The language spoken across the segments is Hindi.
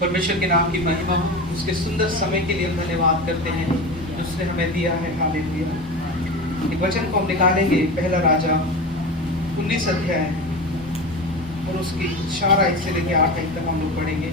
परमेश्वर के नाम की महिमा हो। उसके सुंदर समय के लिए हम धन्यवाद करते हैं जो उसने हमें दिया है। हालेलुया। एक वचन को हम निकालेंगे, पहला राजा 19 अध्याय और उसकी 4 आयत से लेकर 8 आयत तक हम लोग पढ़ेंगे।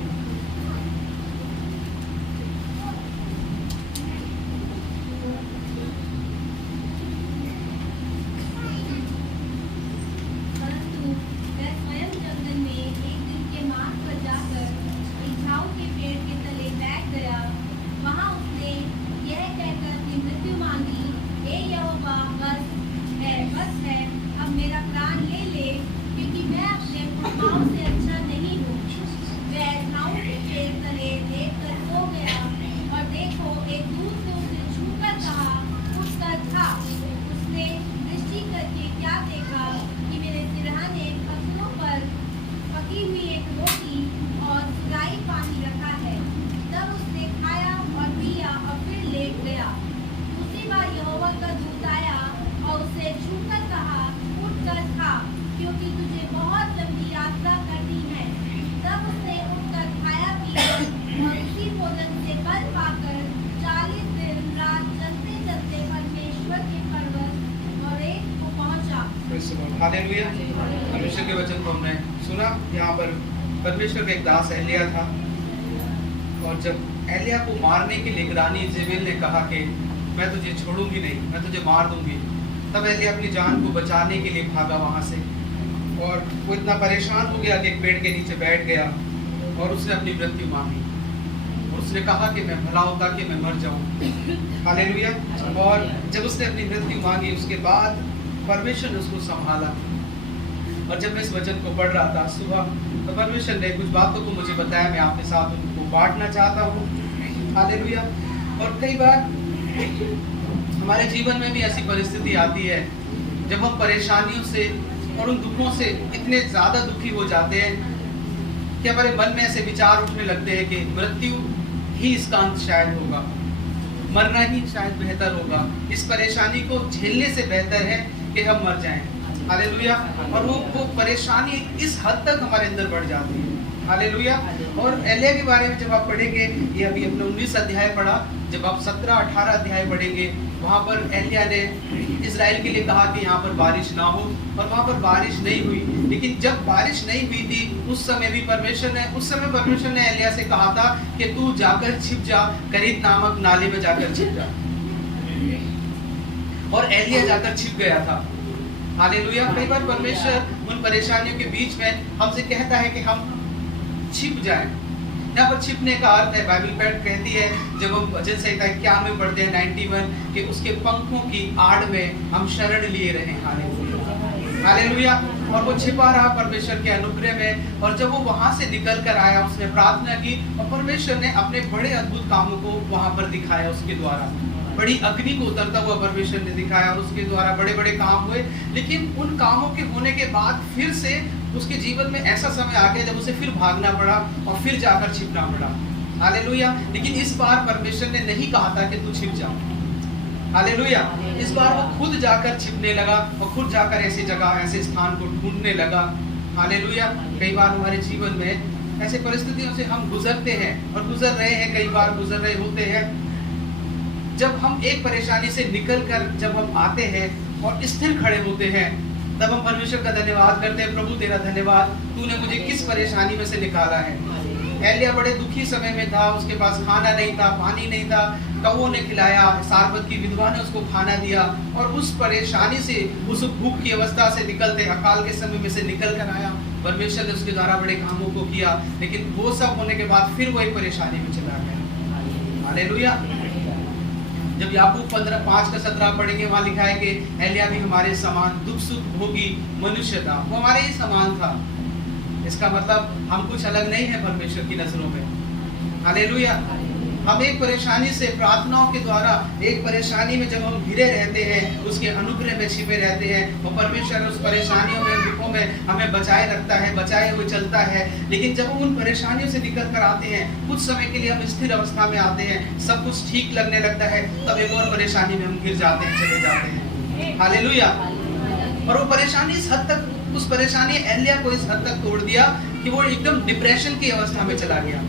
हालेलुया। परमेश्वर के वचन को हमने सुना। यहाँ पर परमेश्वर का एक दास एलिया था और जब एलिया को मारने के लिए रानी इजेबेल ने कहा कि मैं तुझे छोड़ूंगी नहीं, मैं तुझे मार दूंगी, तब एलिया अपनी जान को बचाने के लिए भागा वहां से और वो इतना परेशान हो गया कि एक पेड़ के नीचे बैठ गया और उसने अपनी मृत्यु मांगी और उसने कहा कि मैं भला होता कि मैं मर जाऊं। हालेलुया। और जब उसने अपनी मृत्यु मांगी उसके बाद परमेश्वर ने उसको संभाला। और जब मैं इस वचन को पढ़ रहा था सुबह, तो परमेश्वर ने कुछ बातों को मुझे बताया, मैं आपके साथ उनको बांटना चाहता हूँ। हालेलुया। और कई बार हमारे जीवन में भी ऐसी परिस्थिति आती है जब हम परेशानियों से और उन दुखों से इतने ज़्यादा दुखी हो जाते हैं कि हमारे मन में ऐसे विचार उठने लगते हैं कि मृत्यु ही इसका अंत शायद होगा, मरना ही शायद बेहतर होगा, इस परेशानी को झेलने से बेहतर है कि हम मर जाएं। हालेलुया। और वो परेशानी इस हद तक हमारे अंदर बढ़ जाती है। हालेलुया। और एलिया के बारे में जब आप पढ़ेंगे, ये अभी अपने 19 अध्याय पढ़ा, जब आप 17-18 अध्याय पढ़ेंगे, वहाँ पर एलिया ने इजराइल के लिए कहा कि यहाँ पर बारिश ना हो, और वहाँ पर बारिश नहीं हुई। लेकिन जब बारिश नहीं हुई थी उस समय परमेश्वर ने एलिया से कहा था कि तू जाकर छिप जा, करीत नामक नाले में जाकर छिप जा। और एलिया जाकर छिप गया था। हालेलुया। कई बार परमेश्वर उन परेशानियों के बीच में हमसे कहता है कि हम छिप जाएं। यहाँ पर छिपने का अर्थ है, बाइबल पर कहती है जब हम भजन संहिता 91 में पढ़ते हैं 91 कि उसके पंखों की आड़ में हम शरण लिए रहे। हालेलुया। और वो छिपा रहा परमेश्वर के अनुग्रह में, और जब वो वहां से निकल कर आया उसने प्रार्थना की और परमेश्वर ने अपने बड़े अद्भुत कामों को वहां पर दिखाया। उसके द्वारा बड़ी अग्नि को उतरता हुआ परमेश्वर ने दिखाया और उसके द्वारा बड़े बड़े काम हुए। लेकिन उन कामों के होने के बाद फिर से उसके जीवन में ऐसा समय आ गया जब उसे फिर भागना पड़ा और फिर जाकर छिपना पड़ा। हालेलुया। लेकिन इस बार परमेश्वर ने नहीं कहा था कि तू छिप जा। हालेलुया। इस बार वो खुद जाकर छिपने लगा और खुद जाकर ऐसी जगह, ऐसे स्थान को ढूंढने लगा। हालेलुया। कई बार हमारे जीवन में ऐसे परिस्थितियों से हम गुजरते हैं और गुजर रहे हैं, कई बार गुजर रहे होते हैं। जब हम एक परेशानी से निकलकर जब हम आते हैं और स्थिर खड़े होते हैं, तब हम परमेश्वर का धन्यवाद करते हैं। प्रभु तेरा धन्यवाद, तूने मुझे किस परेशानी में से निकाला है। एलिया बड़े दुखी समय में था, उसके पास खाना नहीं था, पानी नहीं था, कौओं ने खिलाया, सारपत की विधवा ने उसको खाना दिया, और उस परेशानी से, उस भूख की अवस्था से निकलते, अकाल के समय में से निकल कर आया। परमेश्वर ने उसके द्वारा बड़े कामों को किया, लेकिन वो सब होने के बाद फिर वही परेशानी में चला गया। हालेलुया। जब याकूब 5:17 पढ़ेंगे, वहां लिखा है कि एलिया भी हमारे समान दुख सुख भोगी मनुष्य था। वो हमारे ही समान था। इसका मतलब हम कुछ अलग नहीं है परमेश्वर की नजरों में। हालेलुया। हम एक परेशानी से प्रार्थनाओं के द्वारा, एक परेशानी में जब हम घिरे रहते हैं, उसके अनुग्रह में छिपे रहते हैं, वो परमेश्वर उस परेशानियों में, दुखों में हमें बचाए रखता है, बचाए हुए चलता है। लेकिन जब हम उन परेशानियों से निकल कर आते हैं, कुछ समय के लिए हम स्थिर अवस्था में आते हैं, सब कुछ ठीक लगने लगता है, तब एक और परेशानी में हम घिर जाते हैं, चले जाते हैं। हालेलुया। और वो परेशानी इस हद तक, उस परेशानी एलिया को इस हद तक तोड़ दिया कि वो एकदम डिप्रेशन की अवस्था में चला गया।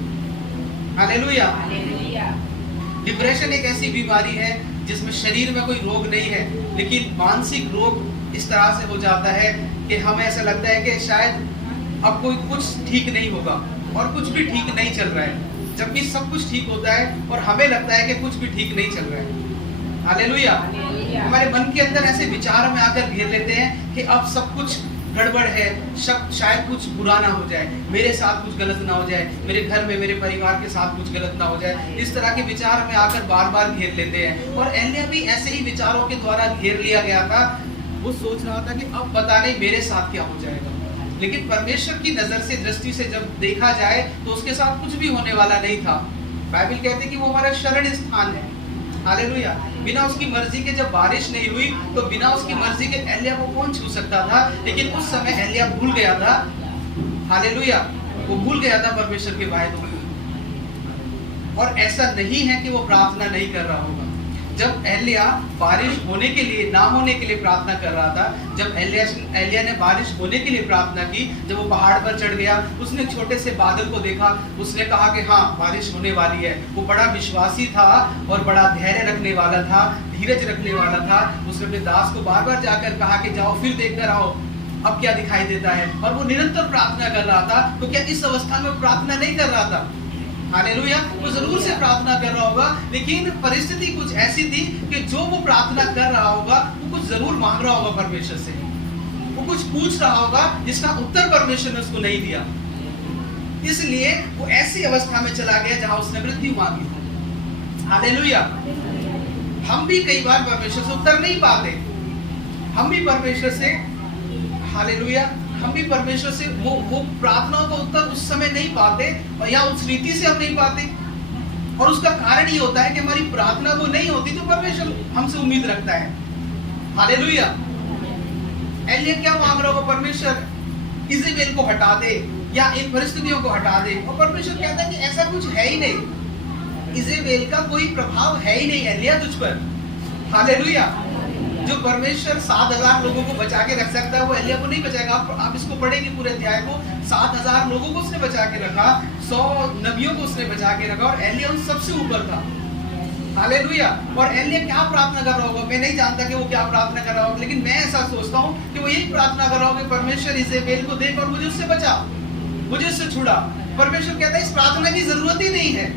हालेलुया। डिप्रेशन एक ऐसी बीमारी है जिसमें शरीर में कोई रोग नहीं है, लेकिन मानसिक रोग इस तरह से हो जाता है कि हमें ऐसा लगता है कि शायद अब कोई कुछ ठीक नहीं होगा और कुछ भी ठीक नहीं चल रहा है, जबकि सब कुछ ठीक होता है और हमें लगता है कि कुछ भी ठीक नहीं चल रहा है। हालेलुया। हमारे मन के अंदर ऐसे विचार में आकर घेर लेते हैं कि अब सब कुछ गड़बड़ है, शायद कुछ बुरा ना हो जाए, मेरे साथ कुछ गलत ना हो जाए, मेरे घर में मेरे परिवार के साथ कुछ गलत ना हो जाए। इस तरह के विचार हमें आकर बार बार घेर लेते हैं। और एलिय्याह भी ऐसे ही विचारों के द्वारा घेर लिया गया था। वो सोच रहा था कि अब पता नहीं मेरे साथ क्या हो जाएगा, लेकिन परमेश्वर की नजर से, दृष्टि से जब देखा जाए तो उसके साथ कुछ भी होने वाला नहीं था। बाइबल कहते हैं कि वो हमारा शरण स्थान है। हालेलुया। बिना उसकी मर्जी के जब बारिश नहीं हुई तो बिना उसकी मर्जी के एलिय्याह को कौन छू सकता था, लेकिन उस समय एलिय्याह भूल गया था। हालेलुया। वो भूल गया था परमेश्वर के वायदों को। और ऐसा नहीं है कि वो प्रार्थना नहीं कर रहा होगा। जब एलिय्याह बारिश होने के लिए, ना होने के लिए प्रार्थना कर रहा था, जब एलिय्याह ने बारिश होने के लिए प्रार्थना की, जब वो पहाड़ पर चढ़ गया, उसने छोटे से बादल को देखा, उसने कहा कि हाँ बारिश होने वाली है। वो बड़ा विश्वासी था और बड़ा धैर्य रखने वाला था, धीरज रखने वाला था। उसने अपने दास को बार बार जाकर कहा कि जाओ फिर देख कर आओ अब क्या दिखाई देता है। और वो निरंतर प्रार्थना कर रहा था। तो क्या इस अवस्था में प्रार्थना नहीं कर रहा था? हालेलुया। वो जरूर से प्रार्थना कर रहा होगा, लेकिन परिस्थिति कुछ ऐसी थी कि जो वो प्रार्थना कर रहा होगा वो कुछ जरूर मांग रहा होगा परमेश्वर से, वो कुछ पूछ रहा होगा जिसका उत्तर परमेश्वर ने उसको नहीं दिया। इसलिए वो ऐसी अवस्था में चला गया जहां उसने मृत्यु मांगी। हालेलुया। हम भी कई बार परमेश्वर से उत्तर नहीं पाते। हम भी परमेश्वर से, हालेलुया, हम भी परमेश्वर से वो प्रार्थनाओं का उत्तर उस समय नहीं पाते, और या उस रीति से हम नहीं पाते। और उसका कारण ये होता है कि हमारी प्रार्थना वो नहीं होती तो परमेश्वर हमसे उम्मीद रखता है। हालेलुया। एलिय्याह क्या मांग रहा होगा? परमेश्वर इजेबेल को हटा दे या इन परिस्थितियों को हटा दे। और परमेश्वर कहता है कि ऐसा कुछ है ही नहीं, इजेबेल का कोई प्रभाव है ही नहीं एलिय्याह तुझ पर। हालेलुया। जो परमेश्वर 7,000 लोगों को बचा के रख सकता है वो एलिय्याह को नहीं बचाएगा। आप इसको पढ़ेंगे पूरे अध्याय को। 7,000 लोगों को उसने बचा के रखा, 100 नबियों को उसने बचा के रखा, और एलिय्याह उन सबसे ऊपर था। हालेलुया। और एलिय्याह क्या प्रार्थना कर रहा होगा? मैं नहीं जानता कि वो क्या प्रार्थना कर रहा होगा, लेकिन मैं ऐसा सोचता हूँ कि वो यही प्रार्थना कर रहा होगा, परमेश्वर इजेबेल को देख और मुझे उससे बचा, मुझे उससे छुड़ा। परमेश्वर कहता है इस प्रार्थना की जरूरत ही नहीं है।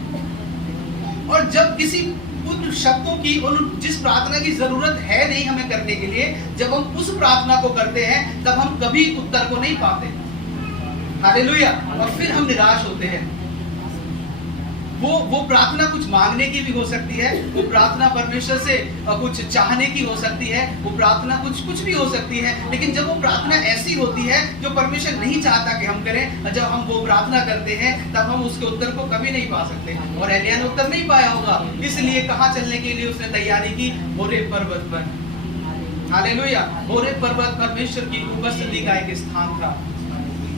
और जब किसी उन शब्दों की, उन जिस प्रार्थना की जरूरत है नहीं हमें करने के लिए, जब हम उस प्रार्थना को करते हैं तब हम कभी उत्तर को नहीं पाते। हालेलुया। और फिर हम निराश होते हैं। वो प्रार्थना कुछ मांगने की भी हो सकती है, वो प्रार्थना परमेश्वर से कुछ चाहने की हो सकती है, वो प्रार्थना कुछ भी हो सकती है। लेकिन जब वो प्रार्थना ऐसी होती है जो परमेश्वर नहीं चाहता कि हम करें, जब हम वो प्रार्थना करते हैं तब हम उसके उत्तर को कभी नहीं पा सकते। और एलिय्याह ने उत्तर नहीं पाया होगा, इसलिए कहाँ चलने के लिए उसने तैयारी की? होरेब पर्वत पर। हालेलुया। होरेब पर्वत परमेश्वर की उपस्थिति का एक स्थान था।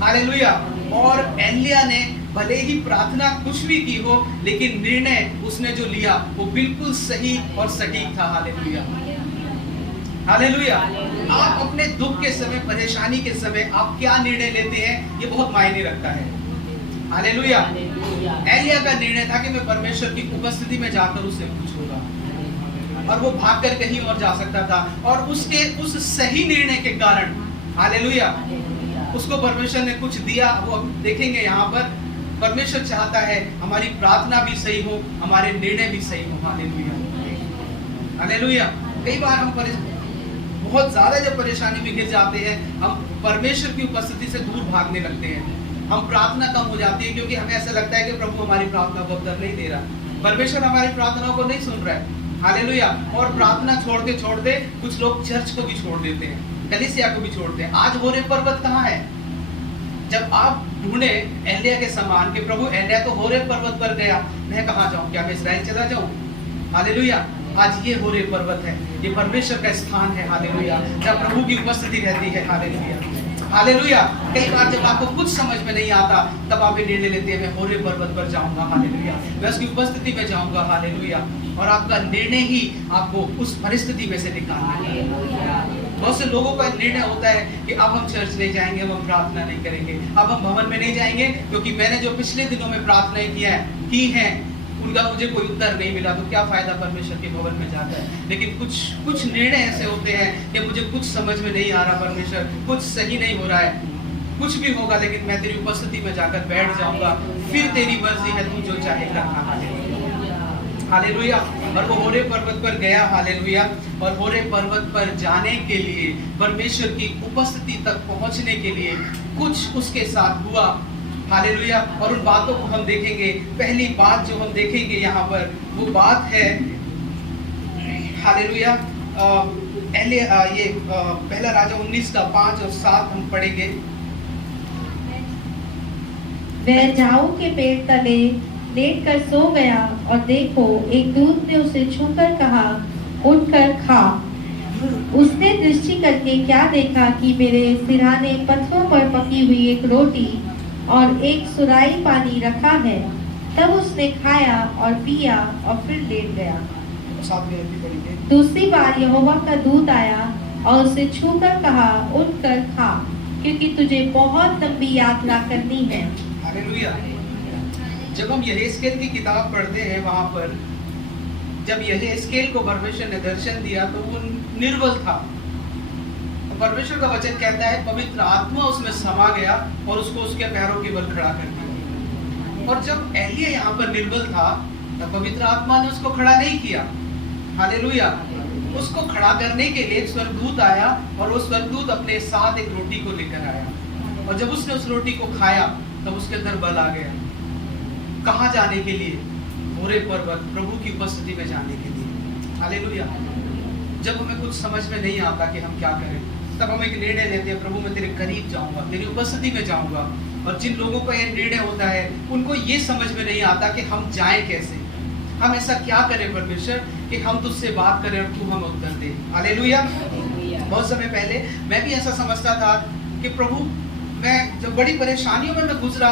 हालेलुया। और एलिय्याह ने भले ही प्रार्थना कुछ भी की हो, लेकिन निर्णय उसने जो लिया वो बिल्कुल सही और सटीक था। हालेलुया। हालेलुया। आप अपने दुख के समय, परेशानी के समय आप क्या निर्णय लेते हैं ये बहुत मायने रखता है। हालेलुया। एलिय्याह का निर्णय था कि मैं परमेश्वर की उपस्थिति में जाकर उससे पूछूंगा, और वो भागकर कहीं और जा सकता था। और उसके उस सही निर्णय के कारण, हालेलुया, उसको परमेश्वर ने कुछ दिया। वो देखेंगे यहाँ पर। परमेश्वर चाहता है हमारी प्रार्थना भी सही हो, हमारे निर्णय भी सही हो। हालेलुया। हालेलुया। कई बार हम बहुत ज्यादा जब परेशानी में घिर जाते हैं, हम परमेश्वर की उपस्थिति से दूर भागने लगते हैं। हम प्रार्थना कम हो जाती है क्योंकि हमें ऐसा लगता है कि प्रभु हमारी प्रार्थना को उत्तर नहीं दे रहा, परमेश्वर हमारी प्रार्थनाओं को नहीं सुन रहा है। हालेलुया। और प्रार्थना छोड़ते छोड़ते कुछ लोग चर्च को भी छोड़ देते हैं, कलीसिया को भी छोड़ते हैं। आज होरेब पर्वत कहाँ है? जब आप ढूंढे एलिय्याह के समान कि प्रभु एलिय्याह तो होरेब पर्वत पर गया, मैं कहाँ जाऊं? क्या मैं इस्राएल चला जाऊं? हालेलुया। आज ये होरेब पर्वत है, ये परमेश्वर का स्थान है। हालेलुया। जब प्रभु की उपस्थिति रहती है। हालेलुया। हालेलुया। कई बार जब आपको कुछ समझ में नहीं आता तब आप निर्णय लेते हैं मैं होरेब पर्वत पर जाऊंगा। हालेलुया। मैं उसकी उपस्थिति में जाऊंगा। हालेलुया। और आपका निर्णय ही आपको उस परिस्थिति में से निकालना है। बहुत से लोगों का निर्णय होता है कि अब हम चर्च नहीं जाएंगे, अब हम प्रार्थना नहीं करेंगे, अब हम भवन में नहीं जाएंगे क्योंकि मैंने जो पिछले दिनों में प्रार्थनाएं की हैं उनका मुझे कोई उत्तर नहीं मिला, तो क्या फायदा परमेश्वर के भवन में जाता है। लेकिन कुछ निर्णय ऐसे होते हैं कि मुझे कुछ समझ में नहीं आ रहा परमेश्वर, कुछ सही नहीं हो रहा है, कुछ भी होगा लेकिन मैं तेरी उपस्थिति में जाकर बैठ जाऊंगा, फिर तेरी मर्जी है, तू जो चाहे करना। हालेलुया। और वो होरे पर्वत पर गया, हालेलुया। और होरे पर्वत पर जाने के लिए, परमेश्वर की उपस्थिति तक पहुंचने के लिए कुछ उसके साथ हुआ, हालेलुया। और उन बातों को हम देखेंगे। पहली बात जो हम देखेंगे यहाँ पर वो बात है, हालेलुया, ये पहला राजा 19 का 5 और 7 हम पढ़ेंगे। वह झाऊ के पेड़ तले लेट कर सो गया और देखो एक दूत ने उसे छूकर कहा, उठकर खा। उसने दृष्टि करके क्या देखा कि मेरे सिरहाने पत्थरों पर पकी हुई एक रोटी और एक सुराही पानी रखा है। तब उसने खाया और पिया और फिर लेट गया। दूसरी बार यहोवा का दूत आया और उसे छूकर कहा, उठकर खा, क्योंकि तुझे बहुत लंबी यात्रा करनी है। हालेलुया। जब हम यहेजकेल की किताब पढ़ते हैं, वहां पर जब यहेजकेल को परमेश्वर ने दर्शन दिया तो वो निर्बल था। तो परमेश्वर का वचन कहता है पवित्र आत्मा उसमें समा गया और उसको उसके पैरों के बल खड़ा कर दिया। और जब एलिया यहाँ पर निर्बल था तब पवित्र आत्मा ने उसको खड़ा नहीं किया। हालेलुया। उसको खड़ा करने के लिए स्वर्गदूत आया और वो स्वर्गदूत अपने साथ एक रोटी को लेकर आया, और जब उसने उस रोटी को खाया तब उसके अंदर बल आ गया। कहाँ जाने के लिए? होरे पर्वत, प्रभु की उपस्थिति में जाने के लिए। हालेलुया। जब हमें कुछ समझ में नहीं आता कि हम क्या करें, तब हम एक निर्णय लेते हैं, प्रभु मैं तेरे करीब जाऊंगा, तेरी उपस्थिति में जाऊंगा। और जिन लोगों का ये निर्णय होता है उनको ये समझ में नहीं आता कि हम जाएं कैसे, हम ऐसा क्या करें परमेश्वर कि हम तुझसे बात करें और तू हमें उत्तर दे। हालेलुया। बहुत समय पहले मैं भी ऐसा समझता था कि प्रभु, मैं जब बड़ी परेशानियों में मैं गुजरा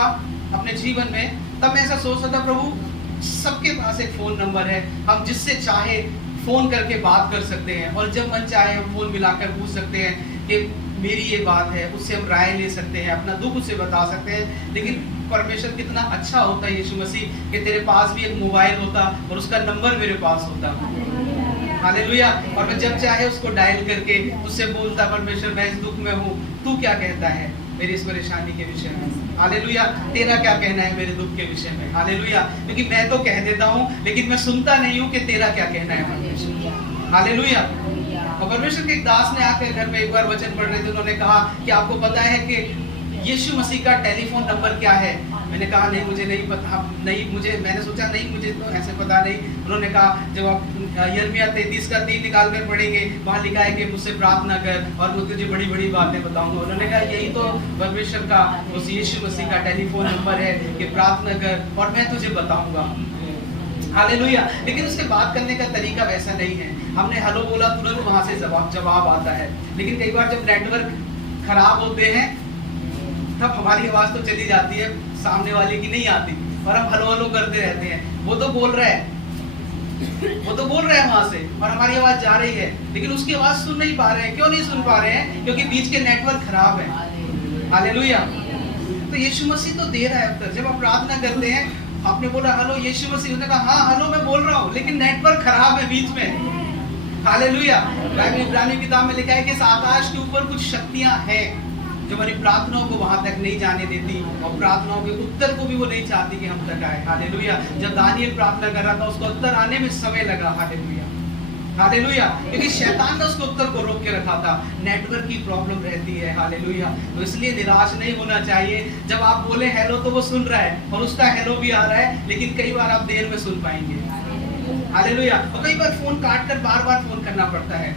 अपने जीवन में, तब मैं ऐसा सोचता था प्रभु सबके पास एक फोन नंबर है, हम जिससे चाहे फोन करके बात कर सकते हैं, और जब मन चाहे हम फोन मिलाकर पूछ सकते हैं कि मेरी ये बात है, उससे हम राय ले सकते हैं, अपना दुख उससे बता सकते हैं। लेकिन परमेश्वर कितना अच्छा होता है यीशु मसीह कि तेरे पास भी एक मोबाइल होता और उसका नंबर मेरे पास होता। हालेलुया। और मैं जब चाहे उसको डायल करके उससे बोलता, परमेश्वर मैं इस दुख में हूँ, तू क्या कहता है मेरी इस परेशानी के विषय में। हालेलुया। तेरा क्या कहना है मेरे दुख के विषय में। हालेलुया। क्योंकि मैं तो कह देता हूँ लेकिन मैं सुनता नहीं हूँ कि तेरा क्या कहना है परमेश्वर। हालेलुया। और परमेश्वर के एक दास ने आकर घर में एक बार वचन पढ़ रहे थे, उन्होंने कहा कि आपको पता है कि यीशु मसीह का टेलीफोन नंबर क्या है? मैंने कहा नहीं, मुझे नहीं पता, नहीं मुझे, मैंने सोचा नहीं मुझे तो ऐसे पता नहीं। उन्होंने कहा जब आप यिर्मयाह 33 का 3 निकाल कर पढ़ेंगे, वहाँ लिखा है कि मुझसे प्रार्थना कर और मैं तुझे बड़ी बड़ी बातें बताऊंगा। उन्होंने कहा यही तो परमेश्वर का, उस यीशु मसीह का टेलीफोन नंबर है कि प्रार्थना कर और मैं तुझे बताऊंगा। हालेलुया। लेकिन उसके बात करने का तरीका वैसा नहीं है। हमने हेलो बोला, तुरंत वहां से जवाब आता है। लेकिन कई बार जब नेटवर्क खराब होते हैं तब हमारी आवाज तो चली जाती है, सामने वाले की नहीं आती, और हम हेलो हेलो करते रहते हैं। वो तो बोल रहा है वहां से और हमारी आवाज जा रही है, लेकिन उसकी आवाज सुन नहीं पा रहे हैं। क्यों नहीं सुन पा रहे हैं? क्योंकि बीच के नेटवर्क खराब है। हालेलुया। तो यीशु मसीह तो दे रहा है उत्तर। जब आप प्रार्थना करते हैं, आपने बोला हेलो यीशु मसीह, उसने कहा हाँ हेलो मैं बोल रहा हूँ, लेकिन नेटवर्क खराब है बीच में। हालेलुया। बाइबल इब्रानी किताब में लिखा है कि इस आकाश के ऊपर कुछ शक्तियां हैं जो हमारी प्रार्थनाओं को वहां तक नहीं जाने देती, और प्रार्थनाओं के उत्तर को भी वो नहीं चाहती कि हम तक आए। हालेलुया। जब दानियल प्रार्थना कर रहा था, उसको उत्तर आने में समय लगा। हालेलुया। हालेलुया। क्योंकि शैतान ने उसको उत्तर को रोक के रखा था। नेटवर्क की प्रॉब्लम रहती है। हालेलुया। तो इसलिए निराश नहीं होना चाहिए। जब आप बोले हेलो तो वो सुन रहा है और उसका हेलो भी आ रहा है, लेकिन कई बार आप देर में सुन पाएंगे। हालेलुया। और कई बार फोन काट कर बार बार फोन करना पड़ता है।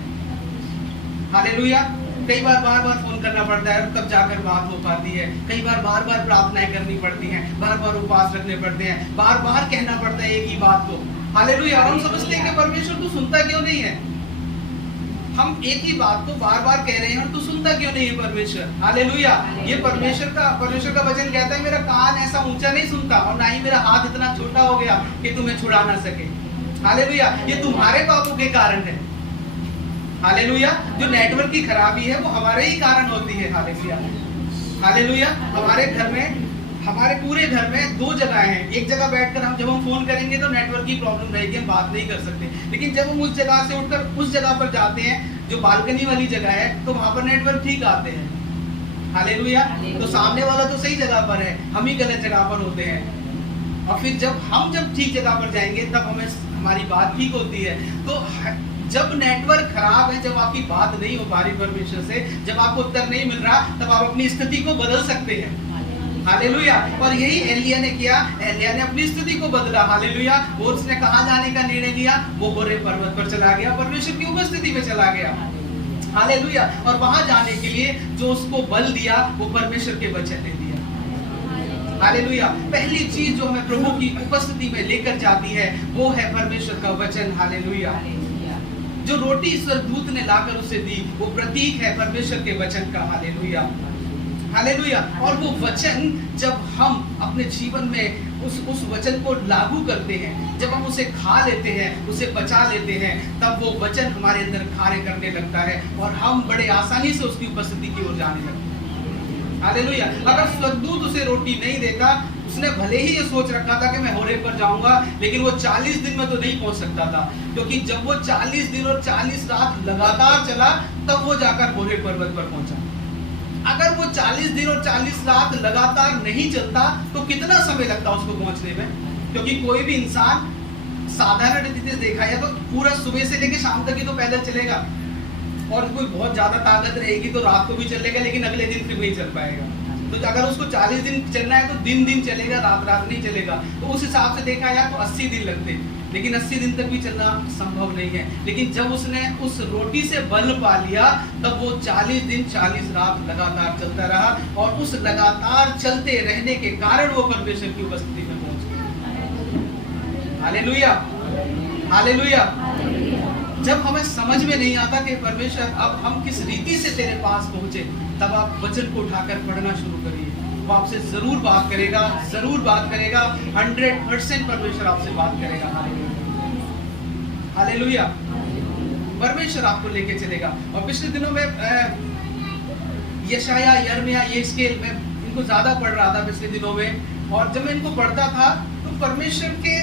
हालेलुया। कई बार फोन करना पड़ता है, तब जाकर बात हो पाती है। कई बार प्रार्थनाएं करनी पड़ती हैं, बार उपवास रखने पड़ते हैं, बार कहना पड़ता है एक ही बात को। हालेलुया। हम समझते हैं कि परमेश्वर तू सुनता क्यों नहीं है? हम एक ही बात को बार कह रहे हैं और तू सुनता क्यों नहीं है परमेश्वर? हालेलुया। ये परमेश्वर का वचन कहता है मेरा कान ऐसा ऊंचा नहीं सुनता और ना ही मेरा हाथ इतना छोटा हो गया कि तुम्हें छुड़ा ना सके। हालेलुया। ये तुम्हारे पापों के कारण है। हालेलुया। जो नेटवर्क की खराबी है वो हमारे ही कारण होती है। Hallelujah, hallelujah. हमारे घर में, हमारे पूरे घर में दो जगह हैं। एक जगह बैठकर जब हम फोन करेंगे तो नेटवर्क की प्रॉब्लम रहेगी, हम बात नहीं कर सकते। लेकिन जब हम उस जगह से उठकर उस जगह पर जाते हैं जो बालकनी वाली जगह है, तो वहां पर नेटवर्क ठीक आते हैं। हालेलुया। तो सामने वाला तो सही जगह पर है, हम ही गलत जगह पर होते हैं। और फिर जब ठीक जगह पर जाएंगे तब हमारी बात ठीक होती है। तो जब नेटवर्क खराब है, जब आपकी बात नहीं हो पा रही परमेश्वर से, जब आपको उत्तर नहीं मिल रहा, तब आप अपनी स्थिति को बदल सकते हैं। हालेलुया। और यही एलिया ने किया। एलिया ने अपनी स्थिति को बदला। हालेलुया। और उसने कहां जाने का निर्णय लिया? वो होरेब पर्वत पर चला गया, परमेश्वर की उपस्थिति में चला गया। हालेलुया। और वहां जाने के लिए जो उसको बल दिया वो परमेश्वर के वचन ने दिया। हालेलुया। पहली चीज जो हमें प्रभु की उपस्थिति में लेकर जाती है वो है परमेश्वर का वचन। हालेलुया। जो रोटी स्वर्गदूत ने लाकर उसे दी वो प्रतीक है परमेश्वर के वचन का। Hallelujah, hallelujah. और वो वचन जब हम अपने जीवन में उस वचन को लागू करते हैं, जब हम उसे खा लेते हैं, उसे पचा लेते हैं, तब वो वचन हमारे अंदर कार्य करने लगता है और हम बड़े आसानी से उसकी उपस्थिति की ओर जाने लगते हैं। हालेलुया। अगर स्वर्गदूत उसे रोटी नहीं देता, उसने भले ही ये सोच रखा था कि मैं होरेब पर जाऊंगा, लेकिन वो 40 दिन में तो नहीं पहुंच सकता था, क्योंकि जब वो 40 दिन और 40 रात लगातार चला तब वो जाकर होरेब पर्वत पर पहुंचा। अगर वो 40 दिन और 40 रात लगातार नहीं चलता तो कितना समय लगता उसको पहुंचने में? क्योंकि कोई भी इंसान साधारण रीति से देखा जाए तो पूरा सुबह से लेकर शाम तक ही तो पैदल चलेगा, और कोई बहुत ज्यादा ताकत रहेगी तो रात को भी चलेगा, लेकिन अगले दिन फिर नहीं चल पाएगा। तो अगर उसको 40 दिन चलना है तो दिन दिन चलेगा, रात रात नहीं चलेगा। तो उस हिसाब से देखा जाए तो 80 दिन लगते, लेकिन 80 दिन तक भी चलना संभव नहीं है। लेकिन जब उसने उस रोटी से बल पा लिया तब वो 40 दिन 40 रात लगातार चलता रहा, और उस लगातार चलते रहने के कारण वो परमेश्वर की उपस्थिति में पहुंच गया। Hallelujah, hallelujah. जब हमें समझ में नहीं आता कि परमेश्वर अब हम किस रीति से तेरे पास पहुंचे, तब आप वचन को उठाकर पढ़ना शुरू करिए। वो आपसे जरूर बात करेगा, जरूर बात करेगा। 100% परमेश्वर आपसे बात करेगा। हालेलुया। परमेश्वर आपको लेके चलेगा। और पिछले दिनों में यशाया, यिर्मयाह, यहेजकेल में इनको ज्यादा पढ़ रहा था पिछले दिनों में, और जब मैं इनको पढ़ता था तो परमेश्वर के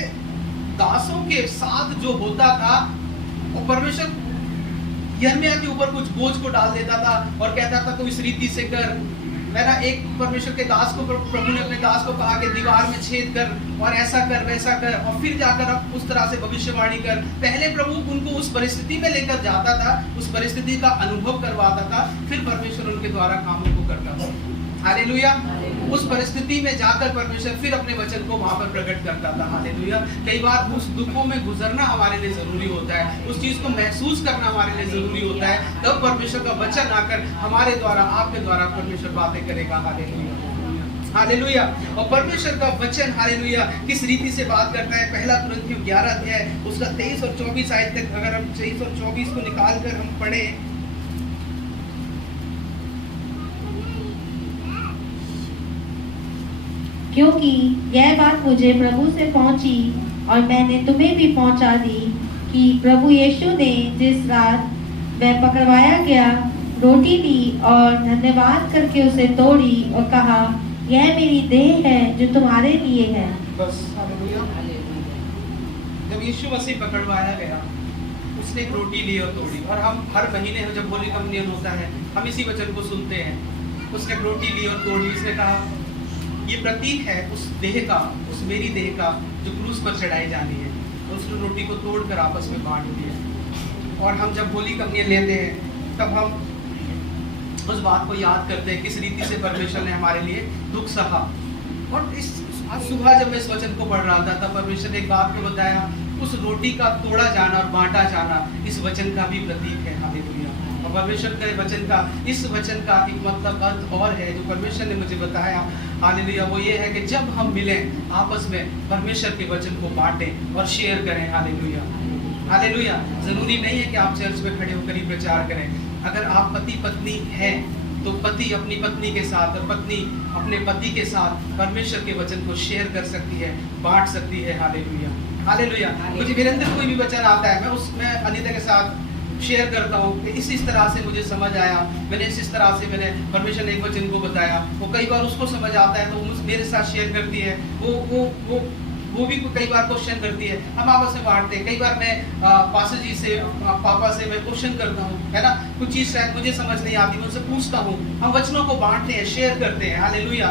दासों के साथ जो होता था, और परमेश्वर यिर्मयाह के ऊपर कुछ बोझ को डाल देता था और कहता था तो इस रीति से कर। मेरा एक परमेश्वर के दास को, प्रभु ने अपने दास को कहा कि दीवार में छेद कर और ऐसा कर वैसा कर, और फिर जाकर अब उस तरह से भविष्यवाणी कर। पहले प्रभु उनको उस परिस्थिति में लेकर जाता था, उस परिस्थिति का अनुभव करवाता था, फिर परमेश्वर उनके द्वारा कामों को करता था। हालेलुया। उस परिस्थिति में जाकर परमेश्वर फिर अपने वचन को वहां पर प्रकट करता था। हालेलुया। कई बार उस दुखों में गुजरना हमारे लिए जरूरी होता है, उस चीज को महसूस करना हमारे लिए जरूरी होता है, तब परमेश्वर का वचन आकर हमारे द्वारा, आपके द्वारा परमेश्वर बातें करेगा। Hallelujah, hallelujah. और परमेश्वर का वचन, हालेलुया, किस रीति से बात करता है? पहला कुरिन्थियों 11 अध्याय उसका 23 और 24 आयत तक अगर हम 23 और 24 को निकाल कर हम पढ़े, क्योंकि यह बात मुझे प्रभु से पहुंची और मैंने तुम्हें भी पहुंचा दी कि प्रभु यीशु ने जिस रात वह पकड़वाया गया रोटी ली और धन्यवाद करके उसे तोड़ी और कहा, यह मेरी देह है जो तुम्हारे लिए है। बस। हालेलुया। जब यीशु मसीह पकड़वाया गया, उसने एक रोटी ली और तोड़ी, और हम हर महीने जब होली कम्युनियन होता है हम इसी वचन को सुनते हैं। उसने रोटी ली और तोड़ी, उसने कहा ये प्रतीक है उस देह का, उस मेरी देह का जो क्रूस पर चढ़ाई जानी है। तो उसने रोटी को तोड़कर आपस में बांट दिया। और हम जब होली कम्युनियन लेते हैं तब हम उस बात को याद करते हैं किस रीति से परमेश्वर ने हमारे लिए दुख सहा। और इस आज सुबह जब मैं इस वचन को पढ़ रहा था तब परमेश्वर ने एक बात को बताया, उस रोटी का तोड़ा जाना और बांटा जाना इस वचन का भी प्रतीक है। हालेलुया। और परमेश्वर के वचन का, इस वचन का एक मतलब अर्थ और है जो परमेश्वर ने मुझे बताया। हालेलुया। वो ये है कि जब हम मिलें आपस में, परमेश्वर के वचन को बांटें और शेयर करें। Hallelujah, hallelujah. जरूरी नहीं है कि आप चर्च में खड़े होकर ही प्रचार करें। अगर आप पति पत्नी हैं तो पति अपनी पत्नी के साथ और पत्नी अपने पति के साथ परमेश्वर के वचन को शेयर कर सकती है, बांट सकती है। Hallelujah, hallelujah. मुझे मेरे अंदर कोई भी वचन आता है, मैं उसमें अनिता के साथ शेयर करता हूँ कि इस तरह से मुझे समझ आया, मैंने इस तरह से मैंने परमेश्वर ने एक वचन को बताया, वो कई बार उसको समझ आता है तो मेरे साथ शेयर करती है, वो भी कई बार क्वेश्चन करती है, हम आपस में बांटते हैं। कई बार मैं पास्टर जी से, पापा से मैं क्वेश्चन करता हूँ, है ना, कुछ चीज़ शायद मुझे समझ नहीं आती, मैं उनसे पूछता हूँ, हम वचनों को बांटते हैं, शेयर करते हैं। हालेलुया।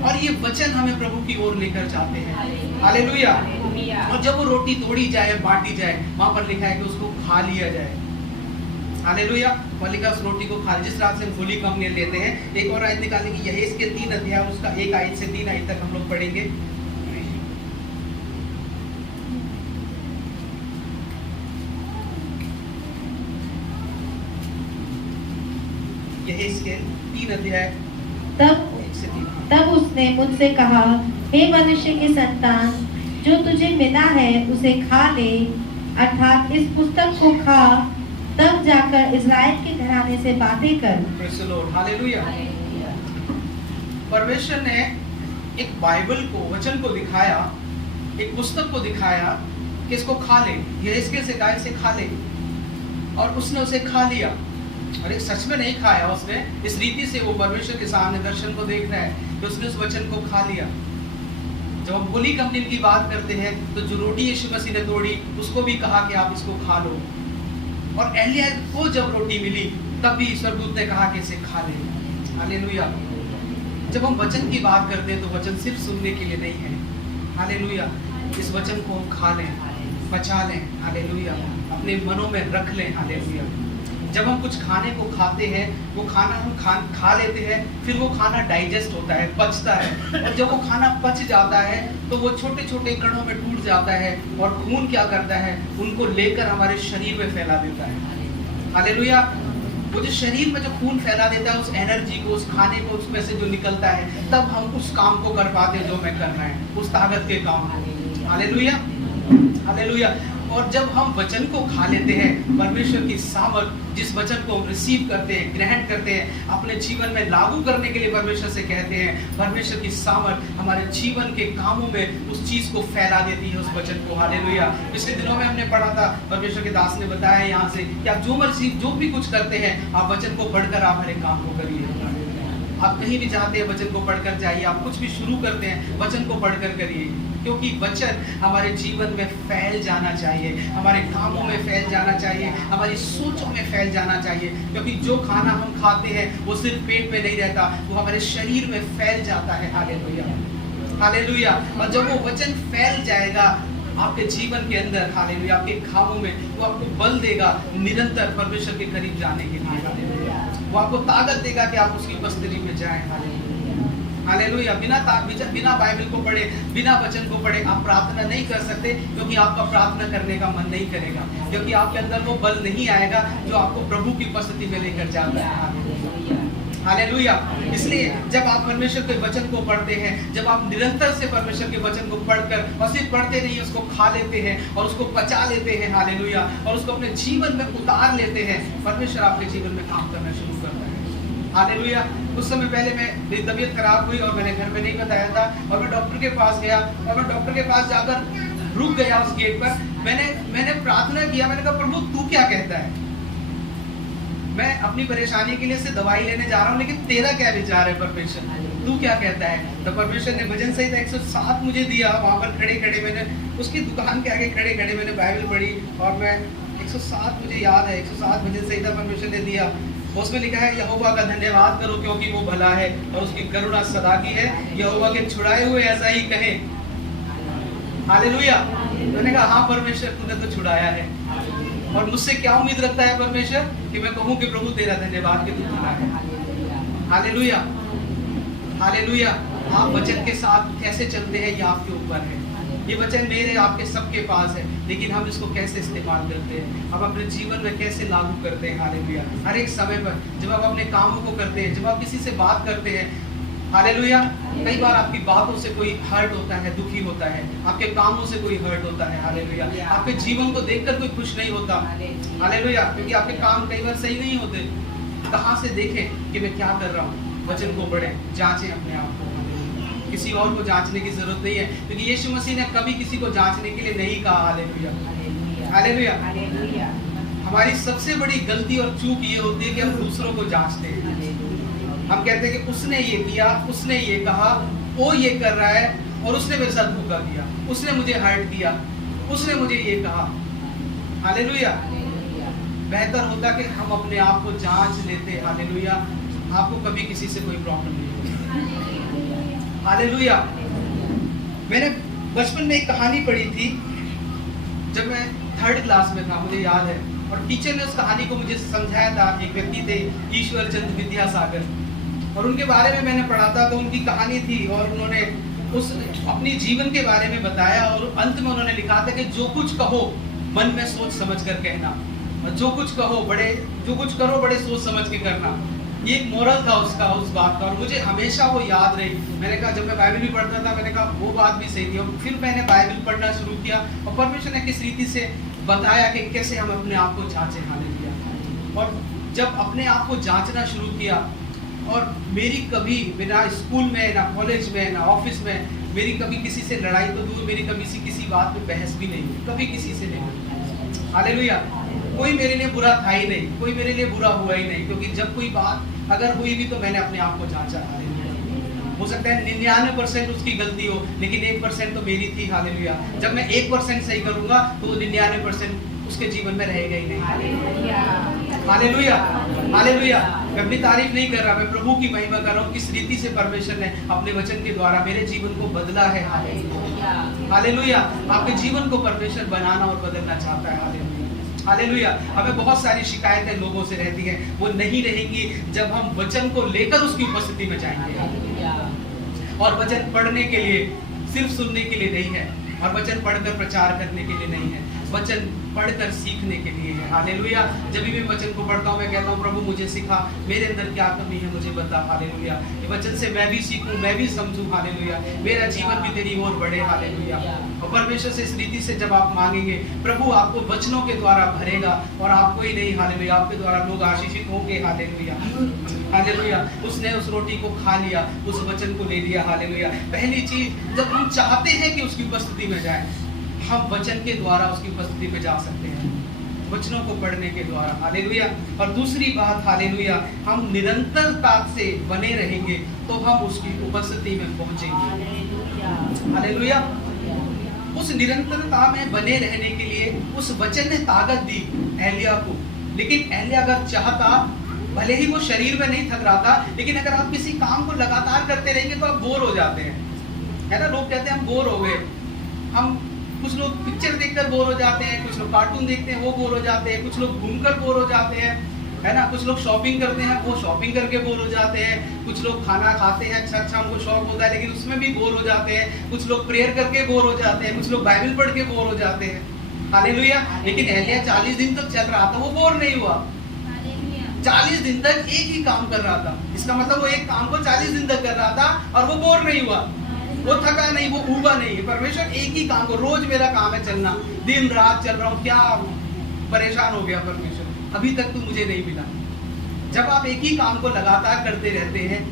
और ये वचन हमें प्रभु की ओर लेकर जाते हैं। हालेलुया। और जब वो रोटी तोड़ी जाए, बांटी जाए, वहां पर लिखा है कि उसको खा लिया जाए। हालेलुया। और लिखा उस रोटी को खा, जिस रात से हम होली कम्युनियन लेते हैं। एक और आयत निकालने की, यही इसके 3 अध्याय, उसका 1 आयत से 3 आयत तक हम लोग पढ़ेंगे। यही इसके 3 अध्याय तब उसने मुझसे कहा, हे मनुष्य के संतान, जो तुझे मिला है उसे खा ले, अर्थात इस पुस्तक को खा, तब जाकर इस्राएल के घराने से बातें कर। Praise the Lord. हालेलुया। परमेश्वर ने एक बाइबल को, वचन को दिखाया, एक पुस्तक को दिखाया कि इसको खा ले, ये इसके से कहा इसे खा ले, और उसने उसे खा लिया। और एक सच में नहीं खाया उसने, इस रीति से वो परमेश्वर के सामने दर्शन को देख रहा है कि उसने उस वचन को खा लिया। जब हम होली कम्युनियन की बात करते हैं तो जो रोटी यीशु मसीह ने तोड़ी, उसको भी कहा कि आप इसको खा लो। और एलिया को जब रोटी मिली, तब भी स्वर्गदूत ने कहा कि इसे खा ले। हालेलुया। जब हम वचन की बात करते हैं तो वचन सिर्फ सुनने के लिए नहीं है। हालेलुया। इस वचन को हम खा लें, पचा लें। हालेलुया। अपने मनों में रख लें। हालेलुया। जब हम कुछ खाने को खाते हैं, वो खाना हम खा लेते हैं, फिर वो खाना डाइजेस्ट होता है, पचता है, और जब वो खाना पच जाता है तो वो छोटे छोटे कणों में टूट जाता है, और खून क्या करता है, उनको लेकर हमारे शरीर में फैला देता है। हालेलुया। वो जो शरीर में जो खून फैला देता है, उस एनर्जी को, उस खाने को, उसमें से जो निकलता है, तब हम उस काम को कर पाते हैं जो हमें करना है, उस ताकत के काम। हालेलुया। हालेलुया। और जब हम वचन को खा लेते हैं, परमेश्वर की सामर्थ, जिस वचन को हम रिसीव करते हैं, ग्रहण करते हैं, अपने जीवन में लागू करने के लिए परमेश्वर से कहते हैं, परमेश्वर की सामर्थ हमारे जीवन के कामों में उस चीज को फैला देती है, उस वचन को। हालेलुया। पिछले दिनों में हमने पढ़ा था, परमेश्वर के दास ने बताया यहाँ से कि आप जो मर्जी जो भी कुछ करते हैं, आप वचन को पढ़कर आप हर एक काम को करिए। आप कहीं भी जाते हैं, वचन को पढ़कर जाइए। आप कुछ भी शुरू करते हैं, वचन को पढ़कर करिए, क्योंकि वचन हमारे जीवन में फैल जाना चाहिए, हमारे कामों में फैल जाना चाहिए, हमारी सोचों में फैल जाना चाहिए। क्योंकि जो खाना हम खाते हैं वो सिर्फ पेट में नहीं रहता, वो हमारे शरीर में फैल जाता है। हालेलुया। हालेलुया। और जब वो वचन फैल जाएगा आपके जीवन के अंदर, हालेलुया, आपके कामों में, वो आपको बल देगा निरंतर परमेश्वर के करीब जाने के लिए। वो आपको ताकत देगा कि आप उसकी उपस्थिति में जाएं। हालेलुया। बिना बाइबल को पढ़े, बिना वचन को पढ़े आप प्रार्थना नहीं कर सकते, क्योंकि आपका प्रार्थना करने का मन नहीं करेगा, क्योंकि आपके अंदर वो बल नहीं आएगा जो आपको प्रभु की उपस्थिति में लेकर जाता है। हालेलुया। इसलिए जब आप परमेश्वर के वचन को पढ़ते हैं, जब आप निरंतर से परमेश्वर के वचन को पढ़कर, और सिर्फ पढ़ते नहीं, उसको खा लेते हैं और उसको पचा लेते हैं, हालेलुया, और उसको अपने जीवन में उतार लेते हैं, परमेश्वर आपके जीवन में काम करना शुरू करता है। हालेलुया। कुछ समय पहले मेरी तबीयत खराब हुई और मैंने घर में नहीं बताया था, और मैं डॉक्टर के पास गया, और मैं डॉक्टर के पास जाकर रुक गया उस गेट पर। मैंने प्रार्थना किया, मैंने कहा प्रभु तू क्या कहता है? मैं अपनी परेशानी के लिए से दवाई लेने जा रहा हूँ, लेकिन तेरा क्या विचार है परमेश्वर, तू क्या कहता है? तो परमेश्वर ने भजन संहिता 107 मुझे दिया। वहाँ पर खड़े खड़े मैंने उसकी दुकान के आगे खड़े खड़े मैंने बाइबल पढ़ी, और मैं 107 मुझे याद है, 107 भजन संहिता परमेश्वर ने दिया। उसमें लिखा है, यहोवा का धन्यवाद करो क्योंकि वो भला है और उसकी करुणा सदा की है, यहोवा के छुड़ाए हुए ऐसा ही कहे। हालेलुया। मैंने कहा हाँ परमेश्वर, तूने तो छुड़ाया है, और मुझसे क्या उम्मीद रखता है परमेश्वर कि मैं कहूँ कि प्रभु तेरा धन्यवाद कि तू भला है। हालेलुया। हालेलुया। आप वचन के साथ कैसे चलते हैं ये आपके ऊपर है। ये वचन मेरे आपके सबके पास है, लेकिन हम इसको कैसे इस्तेमाल करते हैं, हम अपने जीवन में कैसे लागू करते हैं। हालेलुया। हर एक समय पर जब आप अपने कामों को करते हैं, जब आप किसी से बात करते हैं, हालेलुया, कई बार आपकी बातों से कोई हर्ट होता है, दुखी होता है, आपके कामों से कोई हर्ट होता है। हालेलुया। आपके जीवन को देखकर कोई खुश नहीं होता। हालेलुया। क्योंकि आपके काम कई बार सही नहीं होते। कहाँ से देखें कि मैं क्या कर रहा हूँ? वचन को पढ़ें, जांचें अपने आप को। किसी और को जांचने की जरूरत नहीं है, क्योंकि यीशु मसीह ने कभी किसी को जांचने के लिए नहीं कहा। हालेलुया। हालेलुया। हमारी सबसे बड़ी गलती और चूक ये होती है कि हम दूसरों को जांचते हैं। हम कहते हैं कि उसने ये किया, उसने ये कहा, वो ये कर रहा है और उसने मेरे साथ धोखा किया, उसने मुझे हर्ट किया, उसने मुझे ये कहा। हालेलुया। बेहतर होता कि हम अपने आप को जांच लेते। हालेलुया। आपको कभी किसी से कोई प्रॉब्लम नहीं होगी। हालेलुया। मैंने बचपन में एक कहानी पढ़ी थी जब मैं 3rd क्लास में था, मुझे याद है, और टीचर ने उस कहानी को मुझे समझाया था। एक व्यक्ति थे ईश्वर चंद्र विद्यासागर, और उनके बारे में मैंने पढ़ा था। तो उनकी कहानी थी और उन्होंने उस अपनी जीवन के बारे में बताया, और अंत में उन्होंने लिखा था कि जो कुछ कहो मन में सोच समझ कर कहना, और जो कुछ करो बड़े सोच समझ के करना। ये एक मोरल था उसका, उस बात का, और मुझे हमेशा वो याद रही। मैंने कहा, जब मैं बाइबल भी पढ़ता था, मैंने कहा वो बात भी सही थी। और फिर मैंने बाइबल पढ़ना शुरू किया, और परमेश्वर ने किस रीति से बताया कि कैसे हम अपने आप को जांचें। हालेलुया। और जब अपने आप को जांचना शुरू किया, और मेरी कभी बिना स्कूल में, ना कॉलेज में, ना ऑफिस में, मेरी कभी किसी से लड़ाई तो दूर, मेरी कभी किसी बात पे बहस भी नहीं हुई, कभी किसी से नहीं। हालेलुया। कोई मेरे लिए बुरा था ही नहीं, कोई मेरे लिए बुरा हुआ ही नहीं, क्योंकि जब कोई बात अगर हुई भी तो मैंने अपने आप को जांचा। हालेलुया। हो सकता है 99% उसकी गलती हो, लेकिन 1% तो मेरी थी। हालेलुया। जब मैं 1% सही करूंगा तो 99% उसके जीवन में रहेगा ही नहीं। हालेलुया। हालेलुया। मैं अपनी तारीफ नहीं कर रहा, मैं प्रभु की महिमा कर रहा हूँ। किस रीति से परमेश्वर ने अपने वचन के द्वारा मेरे जीवन को बदला है। हालेलुया। आपके जीवन को परमेश्वर बनाना और बदलना चाहता है। हालेलुया। हालेलुया। हमें बहुत सारी शिकायतें लोगों से रहती हैं, वो नहीं रहेंगी जब हम वचन को लेकर उसकी उपस्थिति में जाएंगे। और वचन पढ़ने के लिए, सिर्फ सुनने के लिए नहीं है, और वचन पढ़कर प्रचार करने के लिए नहीं है, वचन पढ़कर सीखने के लिए है। हालेलुया। जब भी मैं वचन को पढ़ता हूँ, मैं कहता हूँ, प्रभु मुझे सिखा, मेरे अंदर क्या कमी है मुझे बता। हालेलुया। ये वचन से मैं भी सीखूं, मैं भी समझूं। हालेलुया। मेरा जीवन भी तेरी ओर बढ़े। हालेलुया। और परमेश्वर से इस रीति से जब आप मांगेंगे, प्रभु आपको वचनों के द्वारा भरेगा, और आपको ही नहीं, हालेलुया, आपके द्वारा लोग आशीषित होंगे। हालेलुया। हालेलुया। उसने उस रोटी को खा लिया, उस वचन को ले लिया। हालेलुया। पहली चीज, जब हम चाहते हैं कि उसकी उपस्थिति में जाए, हम वचन के द्वारा उसकी उपस्थिति में जा सकते हैं, वचनों को पढ़ने के द्वारा। हालेलुया। और दूसरी बात, हालेलुया, हम निरंतरता से बने रहेंगे तो हम उसकी उपस्थिति में पहुंचेंगे। हालेलुया। उस निरंतरता में बने रहने के लिए उस वचन ने ताकत दी एलिया को। लेकिन एलिया अगर चाहता, भले ही वो शरीर में नहीं थक रहा था, लेकिन अगर आप किसी काम को लगातार करते रहेंगे तो आप बोर हो जाते हैं, है ना। लोग कहते हैं हम बोर हो गए। हम कुछ लोग पिक्चर देखकर बोर हो जाते हैं, कुछ लोग कार्टून देखते हैं, वो बोर हो जाते हैं, कुछ लोग घूमकर बोर हो जाते हैं, है ना। कुछ लोग शॉपिंग करते हैं, वो शॉपिंग करके बोर हो जाते हैं। कुछ लोग खाना खाते हैं, अच्छा उनको शौक होता है, लेकिन उसमें भी बोर हो जाते हैं। कुछ लोग प्रेयर करके बोर हो जाते हैं, कुछ लोग बाइबल पढ़ के बोर हो जाते हैं। हालेलुया। लेकिन एलिया 40 दिन तक चल रहा था, वो बोर नहीं हुआ। 40 दिन तक एक ही काम कर रहा था। इसका मतलब वो एक काम को 40 दिन तक कर रहा था और वो बोर नहीं हुआ, वो थका नहीं, वो ऊबा नहीं। परमेश्वर एक ही काम को, रोज मेरा काम है चलना, दिन रात चल रहा हूँ, क्या परेशान हो गया परमेश्वर, अभी तक तू मुझे नहीं मिला। जब आप एक ही काम को लगातार करते रहते हैं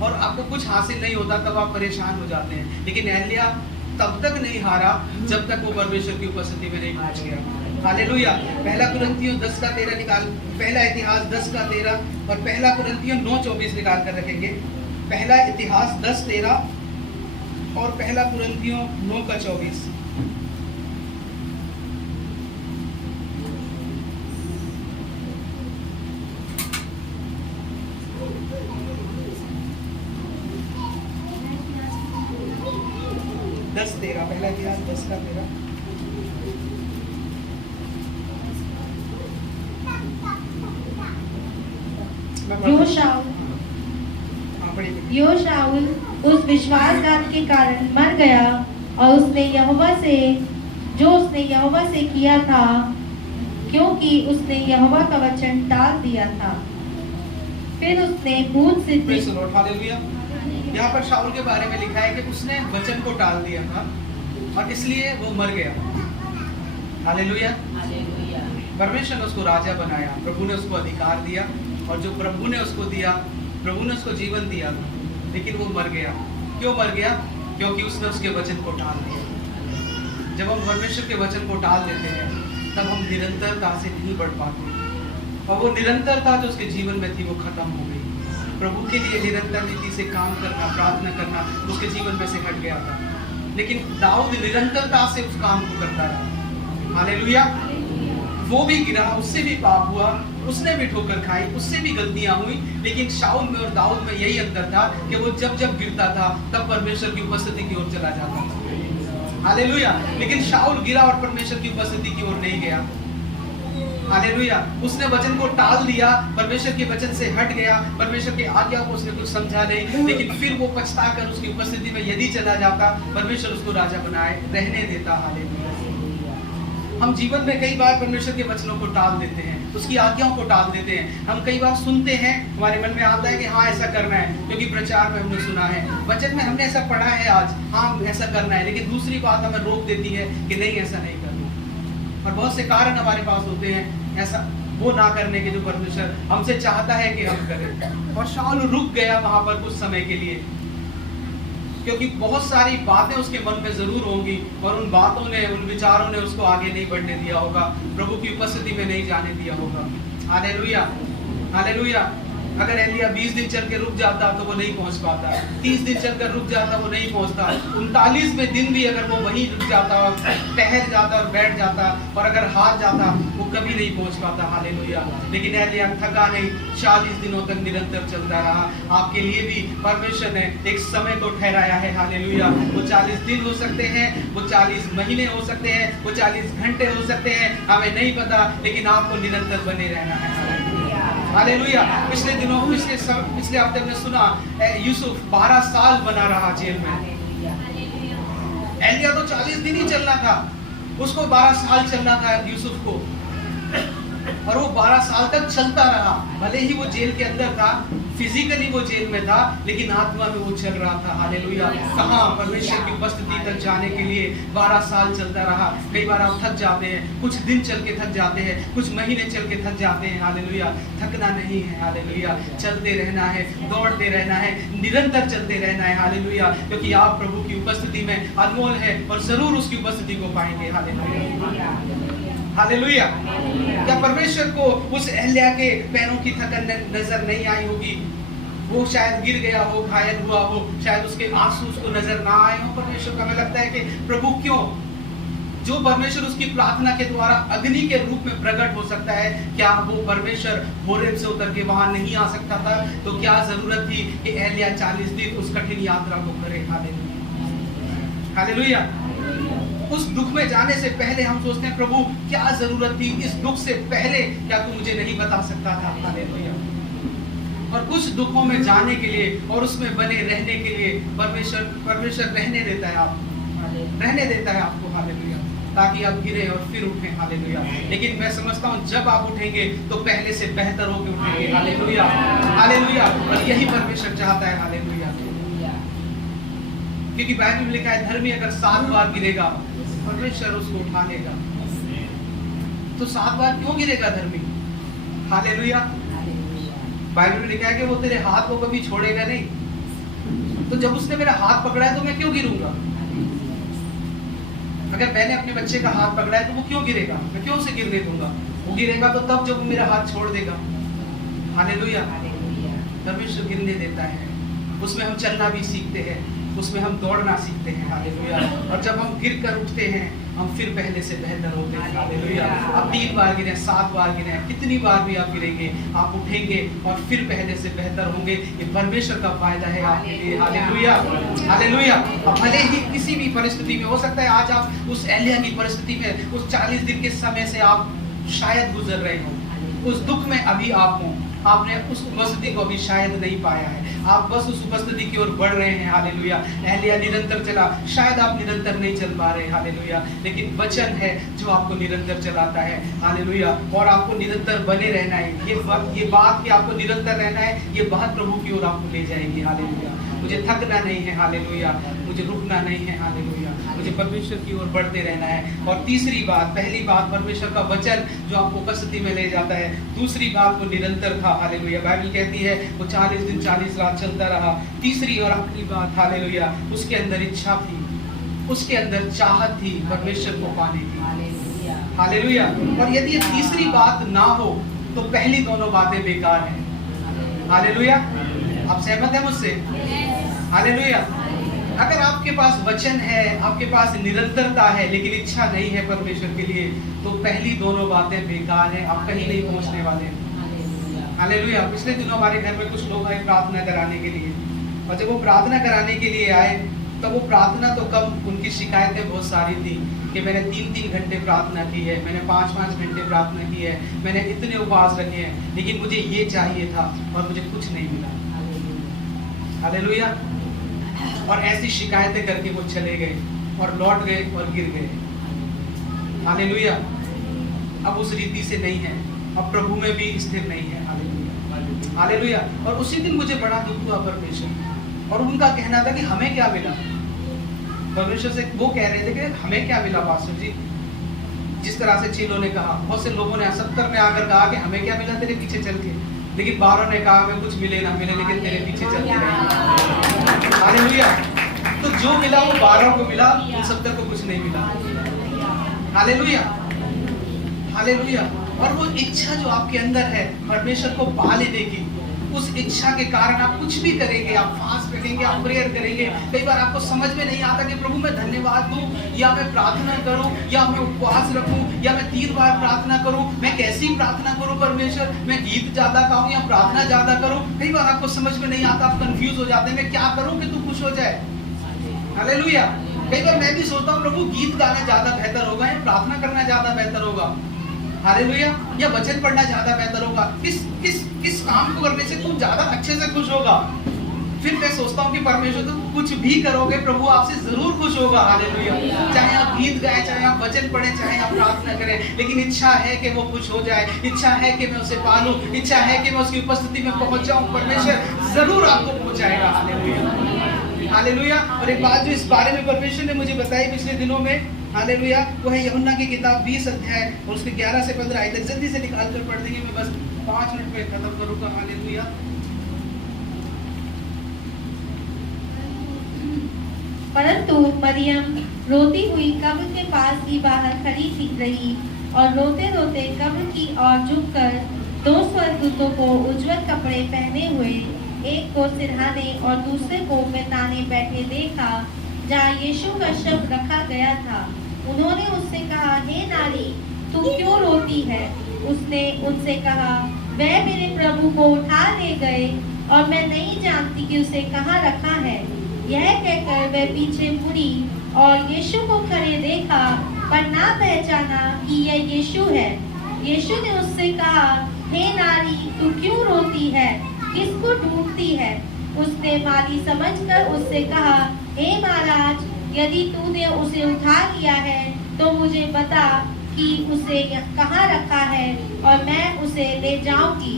और आपको कुछ हासिल नहीं होता, तब आप परेशान हो जाते हैं। लेकिन एलिया तब तक नहीं हारा जब तक वो परमेश्वर की उपस्थिति में नहीं पहुंच गया। हालेलुया। पहला कुरिन्थियों 10 का 13 निकाल, पहला इतिहास 10 का 13 और पहला कुरिन्थियों 9:24 निकाल कर रखेंगे। पहला इतिहास 10:13 और पहला कुरिन्थियों 9 का 24। पहला इतिहास 10 का 13। यो शाऊल उस विश्वासघात के कारण मर गया और उसने यहोवा से किया था, क्योंकि उसने यहोवा का वचन टाल दिया था। फिर उसने भूत सिद्धि। यहाँ पर शाऊल के बारे में लिखा है कि उसने वचन को टाल दिया था और इसलिए वो मर गया। हालेलुया। परमेश्वर ने उसको राजा बनाया, प्रभु ने उसको अधिकार दिया, और जो प्रभु ने उसको दिया, प्रभु ने उसको जीवन दिया, लेकिन वो मर गया। क्यों मर गया? क्योंकि उसने उसके वचन को टाल दिया। जब हम परमेश्वर के वचन को टाल देते हैं तब हम निरंतरता से नहीं बढ़ पाते, और वो निरंतरता जो उसके जीवन में थी वो खत्म हो गई। प्रभु के लिए निरंतर रीति से काम करना, प्रार्थना करना उसके जीवन में से हट गया था। लेकिन दाऊद निरंतरता से उस काम को करता रहा। हालेलुया। वो भी गिरा, उससे भी पाप हुआ, उसने भी ठोकर खाई, उससे भी गलतियां हुई, लेकिन शाऊल में और दाऊद में यही अंतर था कि वो जब जब गिरता था तब परमेश्वर की उपस्थिति की ओर चला जाता था। हालेलुया। लेकिन शाऊल गिरा और परमेश्वर की उपस्थिति की ओर नहीं गया। हालेलुया। उसने वचन को टाल दिया, परमेश्वर के वचन से हट गया, परमेश्वर की आज्ञा को उसने कुछ समझा नहीं, लेकिन फिर वो पछताकर उसकी उपस्थिति में यदि चला जाता, परमेश्वर उसको राजा बनाए रहने देता। हालेलुया। हम जीवन में कई बार परमेश्वर के वचनों को टाल देते हैं, उसकी आज्ञाओं को टाल देते हैं। हम कई बार सुनते हैं, हमारे मन में आता है कि हाँ ऐसा करना है, क्योंकि प्रचार में हमने सुना है, वचन में हमने ऐसा पढ़ा है आज, हाँ ऐसा करना है, लेकिन दूसरी बात हमें रोक देती है कि नहीं ऐसा नहीं करना। और बहुत से कारण हमारे पास होते हैं ऐसा वो ना करने के जो परमेश्वर हमसे चाहता है कि हम करें। और शाऊल रुक गया वहां पर कुछ समय के लिए, क्योंकि बहुत सारी बातें उसके मन में जरूर होंगी और उन बातों ने, उन विचारों ने उसको आगे नहीं बढ़ने दिया होगा, प्रभु की उपस्थिति में नहीं जाने दिया होगा। हालेलुया। हालेलुया। अगर एलिया 20 दिन चल के रुक जाता तो वो नहीं पहुंच पाता, 30 दिन चलकर रुक जाता वो नहीं पहुंचता, 39वें दिन भी अगर वो वहीं रुक जाता और ठहर जाता और बैठ जाता और अगर हार जाता वो कभी नहीं पहुंच पाता। हालेलुया। लेकिन एलिया थका नहीं, 40 दिनों तक निरंतर चलता रहा। आपके लिए भी परमेश्वर ने एक समय को ठहराया है। हालेलुया। वो 40 दिन हो सकते हैं, वो 40 महीने हो सकते हैं, वो 40 घंटे हो सकते हैं, हमें नहीं पता, लेकिन आपको निरंतर बने रहना है। हालेलुया। पिछले हफ्ते हमने सुना यूसुफ 12 साल बना रहा जेल में। एलिया तो 40 दिन ही चलना था, उसको 12 साल चलना था यूसुफ को, और वो 12 साल तक चलता रहा। भले ही वो जेल के अंदर था, फिजिकली वो जेल में था, लेकिन आत्मा में वो चल रहा था। हालेलुया। कहाँ परमेश्वर की उपस्थिति तक जाने के लिए 12 साल चलता रहा। कई बार आप थक जाते हैं, कुछ दिन चल के थक जाते हैं, कुछ महीने चल के थक जाते हैं। हालेलुया। थकना नहीं है। हालेलुया। चलते रहना है, दौड़ते रहना है, निरंतर चलते रहना है। हालेलुया। क्योंकि आप प्रभु की उपस्थिति में अनमोल है और जरूर उसकी उपस्थिति को पाएंगे। हालेलुया। हालेलुया। क्या परमेश्वर को उस एलिया के पैरों की थकन नजर नहीं आई होगी? वो शायद गिर गया हो, घायल हुआ हो, शायद उसके आंसू उसको नजर ना आए हो। परमेश्वर का हमें लगता है कि प्रभु क्यों, जो परमेश्वर उसकी प्रार्थना के द्वारा अग्नि के रूप में प्रकट हो सकता है, क्या वो परमेश्वर होरेब से उतर के वहां नहीं आ सकता था? तो क्या जरूरत थी कि एलिया 40 दिन उस कठिन यात्रा को करे? हालेलुया। हालेलुया। उस दुख में जाने से पहले हम सोचते हैं प्रभु क्या जरूरत थी, इस दुख से पहले क्या तू मुझे नहीं बता सकता था? हालेलुया। और कुछ दुखों में जाने के लिए और उसमें बने रहने के लिए परमेश्वर रहने देता है आपको, रहने देता है आपको। हालेलुया। ताकि आप गिरे और फिर उठें। हालेलुया। लेकिन मैं समझता हूँ जब आप उठेंगे तो पहले से बेहतर होकर उठेंगे। हालेलुया। हालेलुया। और यही परमेश्वर चाहता है। हालेलुया। क्योंकि बाइबल में लिखा है धर्मी अगर 7 बार गिरेगा परमेश्वर उसको उठा लेगा। तो 7 बार क्यों गिरेगा धर्मी? हालेलुया। बाइबल में लिखा है कि वो तेरे हाथ को कभी छोड़ेगा नहीं। तो जब उसने मेरा हाथ पकड़ा है तो मैं क्यों गिरूंगा? अगर मैंने अपने बच्चे का हाथ पकड़ा है तो वो क्यों गिरेगा? मैं क्यों उसे गिरने दूंगा? वो गिरेगा तो तब जब वो मेरा हाथ छोड़ देगा। हालेलुया। परमेश्वर गिरने देता है, उसमें हम चलना भी सीखते हैं, उसमें हम दौड़ना सीखते हैं। हालेलुया। और जब हम गिर कर उठते हैं हम फिर पहले से बेहतर होते हैं। हालेलुया। अब 3 बार गिरे, 7 बार गिरे, कितनी बार भी आप गिरेंगे आप उठेंगे और फिर पहले से बेहतर होंगे। ये परमेश्वर का फायदा है आपके लिए। हालेलुया। हालेलुया। अब भले ही किसी भी परिस्थिति में, हो सकता है आज आप उस एलिया की परिस्थिति में, उस 40 दिन के समय से आप शायद गुजर रहे हो, उस दुख में अभी आप हो, आपने उस उपस्थिति को अभी शायद नहीं पाया है, आप बस उस उपस्थिति की ओर बढ़ रहे हैं। हालेलुया। एलिया निरंतर चला, शायद आप निरंतर नहीं चल पा रहे। हालेलुया। लेकिन वचन है जो आपको निरंतर चलाता है। हालेलुया। और आपको निरंतर बने रहना है। ये बात कि आपको निरंतर रहना है, ये बात प्रभु की ओर आपको ले जाएगी। हालेलुया। मुझे थकना नहीं है। हालेलुया। मुझे रुकना नहीं है। हालेलुया। मुझे परमेश्वर की ओर बढ़ते रहना है। और तीसरी बात, पहली बात परमेश्वर का वचन जो आपको उपस्थिति में ले जाता है, दूसरी बात वो निरंतर था। हालेलुया। बाइबल कहती है वो 40 दिन 40 रात चलता रहा। तीसरी और आखिरी बात, हालेलुया, उसके अंदर इच्छा थी, उसके अंदर चाहत थी परमेश्वर को पाने की। हालेलुया। और यदि ये तीसरी बात ना हो तो पहली दोनों बातें बेकार हैं। हालेलुया। आप सहमत हैं मुझसे? हालेलुया। अगर आपके पास वचन है, आपके पास निरंतरता है, लेकिन इच्छा नहीं है परमेश्वर के लिए, तो पहली दोनों बातें बेकार हैं, आप कहीं नहीं पहुंचने वाले हैं। हालेलुया। पिछले दिनों हमारे घर में कुछ लोग आए प्रार्थना कराने के लिए, और जब वो प्रार्थना कराने के लिए आए तो वो प्रार्थना तो कम, उनकी शिकायतें बहुत सारी थी कि मैंने 3-3 घंटे प्रार्थना की है, मैंने 5-5 घंटे प्रार्थना की है, मैंने इतने उपवास रखे हैं, लेकिन मुझे ये चाहिए था और मुझे कुछ नहीं मिला। हालेलुया। और ऐसी शिकायतें करके वो चले गए और लौट गए और गिर गए। हालेलुया। अब उस रीति से नहीं है, अब प्रभु में भी स्थिर नहीं है। हालेलुया। हालेलुया। और उसी दिन मुझे बड़ा दुख हुआ परमेश्वर, और उनका कहना था कि हमें क्या मिला। परमेश्वर से वो कह रहे थे कि हमें क्या मिला पास्टर जी। जिस तरह से चेलों ने कहा, बहुत से लोगों ने 70 में आकर कहा कि हमें क्या मिला तेरे पीछे चल के, लेकिन 12 ने कहा हमें कुछ मिले ना मिले, लेकिन तेरे पीछे चलते रहे। हालेलुया। तो जो मिला वो 12 को मिला, उन 70 को कुछ नहीं मिला। हालेलुया। हालेलुया। और वो इच्छा जो आपके अंदर है परमेश्वर को पा लेने की, उस इच्छा के कारण आप कुछ भी करेंगे, आप फास्ट रखेंगे, आप प्रेयर करेंगे। कई बार आपको समझ में नहीं आता कि प्रभु मैं धन्यवाद दूं, या मैं प्रार्थना करूं, या मैं उपवास रखूं, या मैं 3 बार प्रार्थना करूं, मैं कैसी प्रार्थना करूं परमेश्वर, मैं गीत ज्यादा गाऊं या प्रार्थना ज्यादा करूं। कई बार आपको समझ में नहीं आता, आप कंफ्यूज हो जाते हैं, मैं क्या करूं कि तू खुश हो जाए। हालेलुया। कई बार मैं भी सोचता हूं प्रभु गीत गाना ज्यादा बेहतर होगा या प्रार्थना करना ज्यादा बेहतर होगा। हालेलुया। या वचन पढ़ना ज्यादा बेहतर होगा, किस काम को करने से तुम ज्यादा अच्छे से खुश होगा। फिर मैं सोचता हूँ कि परमेश्वर तुम कुछ भी करोगे, प्रभु आपसे जरूर खुश होगा। हालेलुया। चाहे आप गीत गाएं, चाहे आप वचन पढ़ें, चाहे आप प्रार्थना करें, लेकिन इच्छा है कि वो खुश हो जाए, इच्छा है कि मैं उसे पालूं, इच्छा है कि मैं उसकी उपस्थिति में पहुंच जाऊं। परमेश्वर जरूर आपको पहुंचाएगा। हालेलुया। हालेलुया। और एक बात जो इस बारे में परमेश्वर ने मुझे बताई पिछले दिनों में, हालेलुया, वो है यूहन्ना की किताब 20 अध्याय और उसके 11 से 15 आयत जल्दी से निकाल कर पढ़ देंगे। मैं बस 5 मिनट में खत्म करूंगा। हालेलुया। परंतु मरियम रोती हुई कब्र के पास ही बाहर खड़ी रही और रोते रोते कब्र की ओर झुककर 2 स्वर्गदूतों को उज्जवल कपड़े पहने हुए, एक को सिरहाने और दूसरे को मिताने बैठे देखा, जहाँ यीशु का शव रखा गया था। उन्होंने उससे कहा, हे नारी, तू क्यों रोती है? उसने उनसे कहा, वह मेरे प्रभु को उठा ले गए और मैं नहीं जानती कि उसे कहाँ रखा है। यह कहकर वह पीछे मुड़ी और यीशु को खड़े देखा, पर ना पहचाना कि यह यीशु है। यीशु ने उससे कहा, हे नारी, तू क्यों रोती है? किसको ढूंढती है? उसने माली समझकर उससे कहा, हे महाराज, यदि तूने उसे उठा लिया है तो मुझे बता कि उसे कहाँ रखा है और मैं उसे ले जाऊंगी।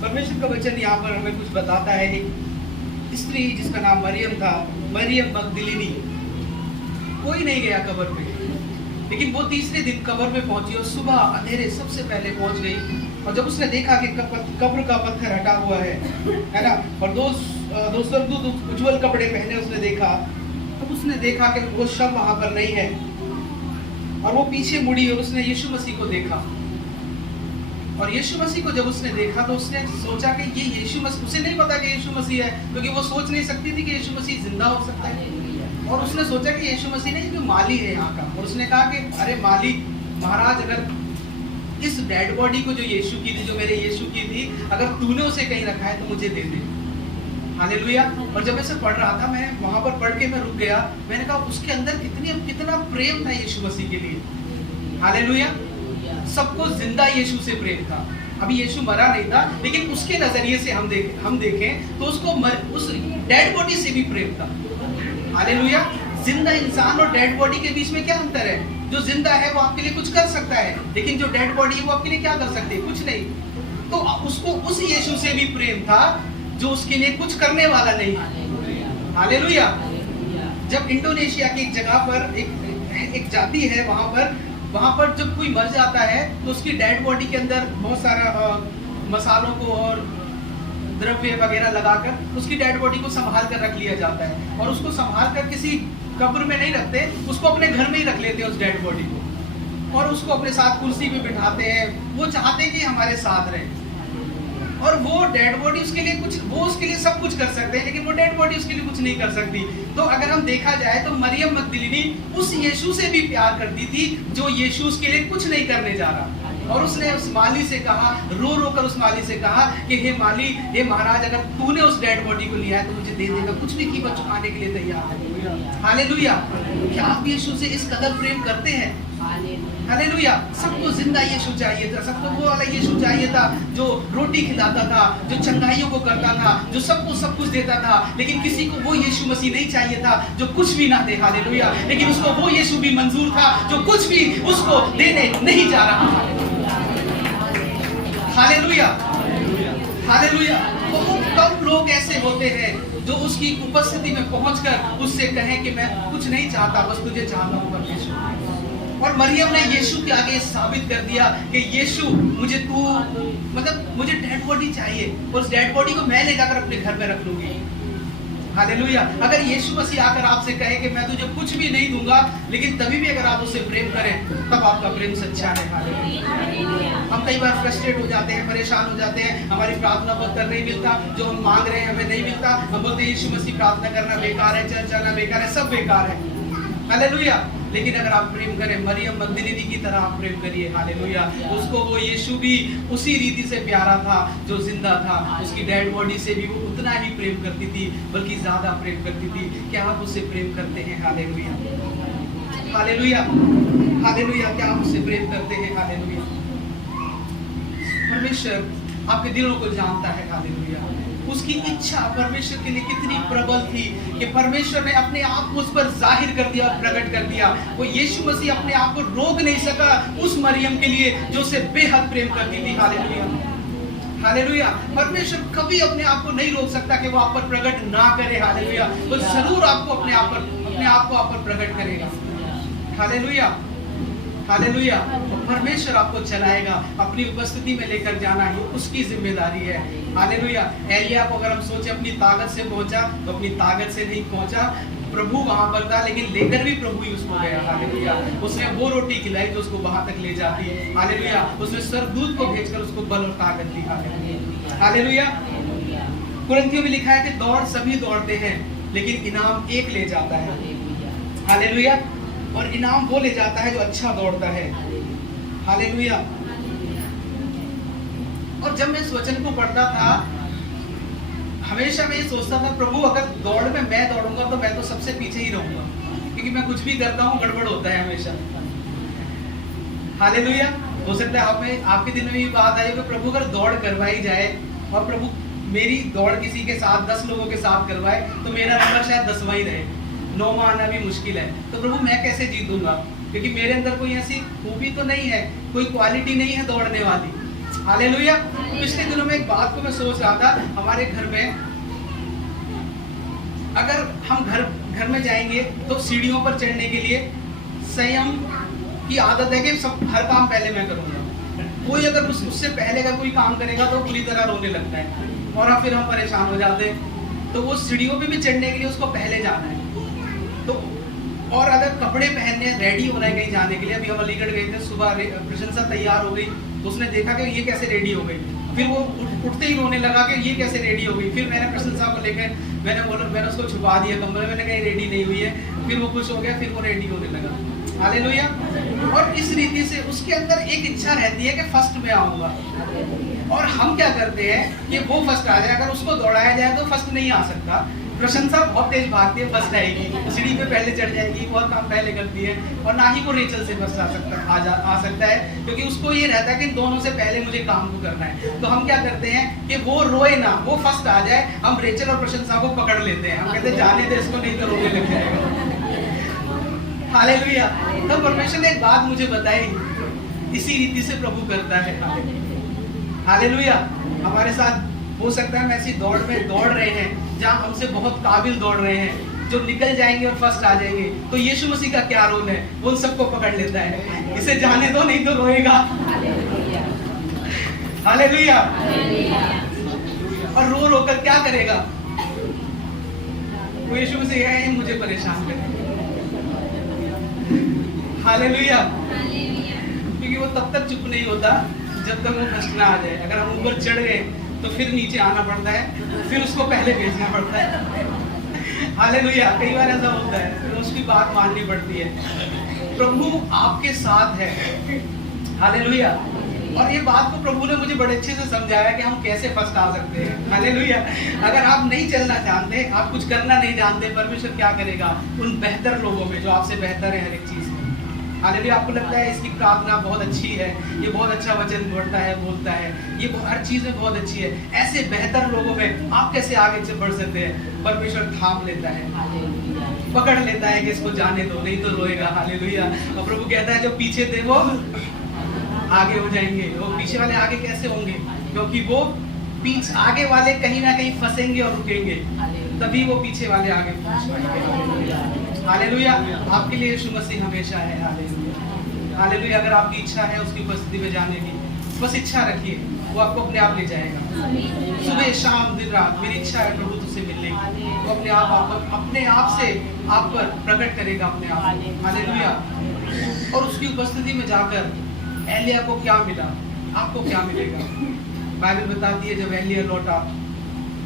परमेश्वर का वचन यहाँ पर हमें कुछ बताता है। एक स्त्री जिसका नाम मरियम था, मरियम मगदलिनी, कोई नहीं गया कब्र पे, लेकिन वो तीसरे दिन कब्र पे पहुंची और सुबह अंधेरे सबसे पहले पहुंच गई। और जब उसने देखा कि कब्र का पत्थर हटा हुआ है ना, और दो स्वर्गदूत उज्जवल कपड़े पहने उसने देखा, तब उसने देखा कि वो शव वहां पर नहीं है, और वो पीछे मुड़ी और उसने यीशु मसीह को देखा। और यीशु मसीह को जब उसने देखा तो उसने सोचा कि ये यीशु मसीह, उसे नहीं पता कि यीशु मसीह है, क्योंकि वो सोच नहीं सकती थी कि यीशु मसीह जिंदा हो सकता है। और उसने सोचा कि यीशु मसीह नहीं, जो माली है यहाँ का। और उसने कहा कि अरे माली महाराज, अगर इस डेड बॉडी को जो यीशु की थी, जो मेरे यीशु की थी, अगर तूने उसे कहीं रखा है तो मुझे दे दे। हालेलुया। और जब मैं इसे पढ़ रहा था, मैं वहां पर पढ़ के मैं रुक गया। मैंने कहा उसके अंदर कितना प्रेम था यीशु मसीह के लिए। हालेलुया। सबको जिंदा यीशु से प्रेम था। अभी यीशु मरा नहीं था, लेकिन उसके नजरिए से हम देखें तो उसको उस डेड बॉडी से भी प्रेम था। हालेलुया। जिंदा इंसान और डेड बॉडी के बीच में क्या अंतर है? जो जिंदा है वो आपके लिए कुछ कर सकता है, लेकिन जो डेड बॉडी है वो आपके लिए क्या कर सकती है? कुछ नहीं। तो उसको उस यीशु से भी प्रेम था जो उसके लिए कुछ करने वाला नहीं। हालेलुया। जब इंडोनेशिया की एक जगह पर एक जाति है, वहां पर जब कोई मर जाता है तो उसकी डेड बॉडी के अंदर बहुत सारा मसालों को और द्रव्य वगैरह लगाकर उसकी डेड बॉडी को संभाल कर रख लिया जाता है, और उसको संभाल कर किसी कब्र में नहीं रखते, उसको अपने घर में ही रख लेते हैं उस डेड बॉडी को, और उसको अपने साथ कुर्सी पे बिठाते हैं। वो चाहते हैं कि हमारे साथ रहे, और वो डेड बॉडी उसके लिए कुछ, वो उसके लिए सब कुछ कर सकते हैं, लेकिन वो डेड बॉडी उसके लिए कुछ नहीं कर सकती। तो अगर हम देखा जाए तो मरियम मगदलीनी उस यीशु से भी प्यार करती थी जो यीशु उसके लिए कुछ नहीं करने जा रहा, और उसने उस माली से कहा, रो रो कर उस माली से कहा कि हे माली, हे महाराज, अगर तूने उस डेड बॉडी को लिया है तो मुझे दे देगा, कुछ भी कीमत चुकाने के लिए तैयार है। हालेलुया। क्या आप यीशु से इस कदर प्रेम करते हैं? हालेलुया। सबको जिंदा यीशु चाहिए था, सबको वो वाला यीशु चाहिए था जो रोटी खिलाता था, जो चंगाइयों को करता था, जो सबको सब कुछ देता था। लेकिन किसी को वो यीशु मसीह नहीं चाहिए था जो कुछ भी ना दे। हालेलुया। लेकिन उसको वो यीशु भी मंजूर था जो कुछ भी उसको देने नहीं जा रहा था। Hallelujah, hallelujah. बहुत कम लोग ऐसे होते हैं जो उसकी उपस्थिति में पहुंचकर उससे कहें कि मैं कुछ नहीं चाहता, बस तुझे चाहता हूं परमेश्वर। और मरियम ने यीशु के आगे साबित कर दिया कि यीशु, मुझे तू, मतलब मुझे डेड बॉडी चाहिए, और उस डेड बॉडी को मैं ले जाकर अपने घर में रख लूंगी। हालेलुया। अगर यीशु मसीह आकर आपसे कहे कि मैं तुझे कुछ भी नहीं दूंगा, लेकिन तभी भी अगर आप उससे प्रेम करें, तब आपका प्रेम सच्चा है। हालेलुया। हम कई बार फ्रस्ट्रेट हो जाते हैं, परेशान हो जाते हैं, हमारी प्रार्थना को उत्तर नहीं मिलता, जो हम मांग रहे हैं हमें नहीं मिलता, हम बोलते हैं यीशु मसीह प्रार्थना करना बेकार है, चर्च जाना बेकार है, सब बेकार है। हालेलुया। लेकिन अगर आप प्रेम करें, मरियम मगदलीनी की तरह आप प्रेम करिए। हालेलुया। उसको वो यीशु भी उसी रीति से प्यारा था जो जिंदा था, उसकी डेड बॉडी से भी वो उतना ही प्रेम करती थी, बल्कि ज्यादा प्रेम करती थी। क्या आप उससे प्रेम करते हैं? Hallelujah, hallelujah, hallelujah. क्या आप उससे प्रेम करते हैं? हालेलुया। परमेश्वर आपके दिलों को जानता है। हालेलुया। उसकी इच्छा परमेश्वर के लिए कितनी प्रबल थी कि परमेश्वर ने अपने आप को उस पर जाहिर कर दिया और प्रकट कर दिया। वो यीशु मसीह अपने आप को रोक नहीं सका उस मरियम के लिए जो उसे बेहद प्रेम करती थी। Hallelujah, hallelujah. परमेश्वर कभी अपने आप को नहीं रोक सकता कि वो आप पर प्रकट ना करे। हालेलुया। वो जरूर आपको अपने आप को आप पर प्रकट करेगा। Hallelujah, hallelujah. परमेश्वर आपको चलाएगा, अपनी उपस्थिति में लेकर जाना ही उसकी जिम्मेदारी है। हालेलुया। एलिया को अगर हम सोचे अपनी ताकत से पहुंचा, तो अपनी ताकत से नहीं पहुंचा, प्रभु वहां पर था, लेकिन लेकर भी प्रभु ही उसको गया। हालेलुया। उसने वो रोटी खिलाई जो उसको वहां तक ले जाती है। हालेलुया। उसने स्वर्गदूत को भेजकर उसको बल और ताकत दी। Hallelujah, hallelujah. कुरिन्थियों में लिखा है कि दौड़ सभी दौड़ते हैं, लेकिन इनाम एक ले जाता है। हालेलुया। और इनाम वो ले जाता है जो अच्छा दौड़ता है। हालेलुया। और जब मैं इस वचन को पढ़ता था, हमेशा मैं ये सोचता था, प्रभु अगर दौड़ में मैं दौड़ूंगा तो मैं तो सबसे पीछे ही रहूंगा, क्योंकि मैं कुछ भी करता हूँ गड़बड़ होता है हमेशा। हालेलुया। हो सकता है आप में आपके दिल में भी बात आई कि प्रभु अगर दौड़ करवाई जाए और प्रभु मेरी दौड़ किसी के साथ 10 लोगों के साथ करवाए तो मेरा नंबर शायद 10वां ही रहे, 9वां आना भी मुश्किल है। तो प्रभु मैं कैसे जीतूंगा, क्योंकि मेरे अंदर कोई ऐसी खूबी तो नहीं है, कोई क्वालिटी नहीं है दौड़ने वाली। हालेलुया। पिछले दिनों में एक बात को मैं सोच रहा था, हमारे घर में अगर हम घर में जाएंगे तो सीढ़ियों पर चढ़ने के लिए संयम की आदत है कि सब हर काम पहले मैं करूंगा। कोई अगर उससे पहले का कोई काम करेगा तो पूरी तरह रोने लगता है और फिर हम परेशान हो जाते हैं। तो वो सीढ़ियों पे भी चढ़ने के लिए उसको पहले जाना है। तो और अगर कपड़े पहनने, रेडी होना है कहीं जाने के लिए, अभी हम अलीगढ़ गए थे, सुबह प्रशंसा तैयार हो गई तो उसने देखा कि ये कैसे रेडी हो गई, फिर वो उठते ही रोने लगा कि ये कैसे रेडी हो गई। फिर मैंने प्रशंसा को लेकर मैंने उसको छुपा दिया कमरे में, मैंने कहा रेडी नहीं हुई है। फिर वो खुश हो गया, फिर वो रेडी होने लगा। हालेलुया। और इस रीति से उसके अंदर एक इच्छा रहती है कि फर्स्ट में आऊंगा, और हम क्या करते हैं कि वो फर्स्ट आ जाए। अगर उसको दौड़ाया जाए तो फर्स्ट नहीं आ सकता। प्रशंसा बहुत तेज भागती है, फर्स्ट आएगी, सीढ़ी पे पहले चढ़ जाएगी, बहुत काम पहले करती है, और ना ही वो रेचल से फर्स्ट आ सकता है, क्योंकि उसको ये रहता है कि इन दोनों से पहले मुझे काम को करना है। तो हम क्या करते हैं कि वो रोए ना, वो फर्स्ट आ जाए, हम रेचल और प्रशंसा को पकड़ लेते हैं। हम कहते हैं जाने दे इसको, नहीं तो रोने लग जाएगा। हालेलुया। तो परमेश्वर ने एक बात मुझे बताई, इसी रीति से प्रभु करता है। हालेलुया। हमारे साथ हो सकता है हम ऐसी दौड़ में दौड़ रहे हैं जहां हमसे बहुत काबिल दौड़ रहे हैं, जो निकल जाएंगे और फर्स्ट आ जाएंगे। तो यीशु मसीह का क्या रोल है, वो उन सबको पकड़ लेता है, इसे जाने दो नहीं तो रोएगा। हालेलुया। और रो रो कर क्या करेगा? वो यीशु से यह है, मुझे परेशान करे। हालेलुया। क्योंकि वो तब तक चुप नहीं होता जब तक वो कष्ट ना आ जाए। अगर हम ऊपर चढ़ गए तो फिर नीचे आना पड़ता है, फिर उसको पहले भेजना पड़ता है। हालेलुया। कई बार ऐसा होता है, फिर उसकी बात माननी पड़ती है। प्रभु आपके साथ है। हालेलुया। और ये बात को प्रभु ने मुझे बड़े अच्छे से समझाया कि हम कैसे फर्स्ट आ सकते हैं। हालेलुया। अगर आप नहीं चलना जानते, आप कुछ करना नहीं जानते, परमेश्वर क्या करेगा उन बेहतर लोगों में जो आपसे बेहतर है हर एक चीज में। हालेलुया। आपको लगता है इसकी प्रार्थना बहुत अच्छी है, ये बहुत अच्छा वचन पढ़ता है, बोलता है, ये हर चीज में बहुत अच्छी है, ऐसे बेहतर लोगों में आप कैसे आगे से बढ़ सकते हैं? परमेश्वर थाम लेता है, पकड़ लेता है कि इसको जाने दो, नहीं तो रोएगा। हालेलुया। और प्रभु कहता है जो पीछे थे वो आगे हो जाएंगे। वो पीछे वाले आगे कैसे होंगे? क्योंकि वो आगे वाले कहीं ना कहीं फंसेंगे और रुकेंगे, तभी वो पीछे वाले आगे पहुंच पाएंगे। हालेलुया। आपके लिए यीशु मसीह हमेशा है। हालेलुया। हालेलुया। अगर आपकी इच्छा है उसकी उपस्थिति में जाने की, बस इच्छा रखिए, वो आपको अपने आप ले जाएगा। सुबह शाम दिन रात मेरी इच्छा है प्रभु तुझसे मिलने की, वो अपने आप से आप पर प्रकट करेगा अपने आप। हालेलुया। और उसकी उपस्थिति में जाकर एलिया को क्या मिला, आपको क्या मिलेगा? बाइबल बताती है जब एलिया लौटा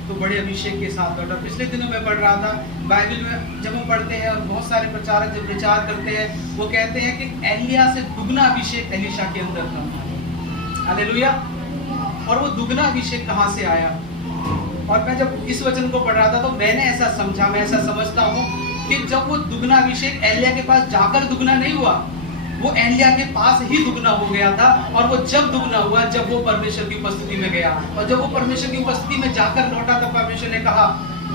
तो बड़े अभिषेक के साथ लौटा। पिछले दिनों में पढ़ रहा था बाइबल में, जब हम पढ़ते हैं और बहुत सारे प्रचारक जब प्रचार करते हैं वो कहते हैं कि एलिया से दुगना अभिषेक एलीशा के अंदर था। हालेलुया। और वो दुगना अभिषेक कहाँ से आया? और मैं जब इस वचन को पढ़ रहा था तो मैंने ऐसा समझा, मैं ऐसा समझता हूँ कि जब वो दुगना अभिषेक एलिया के पास जाकर दुगना नहीं हुआ, वो एलिया के पास ही दुगना हो गया था। और वो जब दुगना हुआ जब वो परमेश्वर की उपस्थिति में गया, और जब वो परमेश्वर की उपस्थिति में जाकर लौटा तब परमेश्वर ने कहा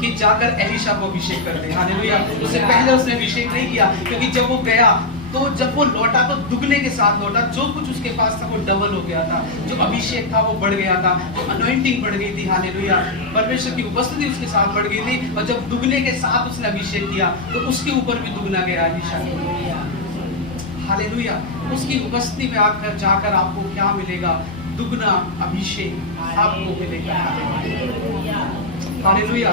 कि जाकर एलीशा को अभिषेक कर दे। हालेलुया। उससे पहले उसने अभिषेक नहीं किया, क्योंकि जब वो गया तो जब वो लौटा तो दुगने के साथ लौटा। जो कुछ उसके पास था वो डबल हो गया था, जो अभिषेक था वो बढ़ गया था, जो अनॉइंटिंग बढ़ गई थी। हालेलुया। परमेश्वर की उपस्थिति उसके साथ बढ़ गई थी, और जब दुगने के साथ उसने अभिषेक किया तो उसके ऊपर भी दुगना गया एलीशा। हालेलुया। उसकी उपस्थिति में आकर जाकर आपको क्या मिलेगा? दुगना अभिषेक आपको मिलेगा। हालेलुया।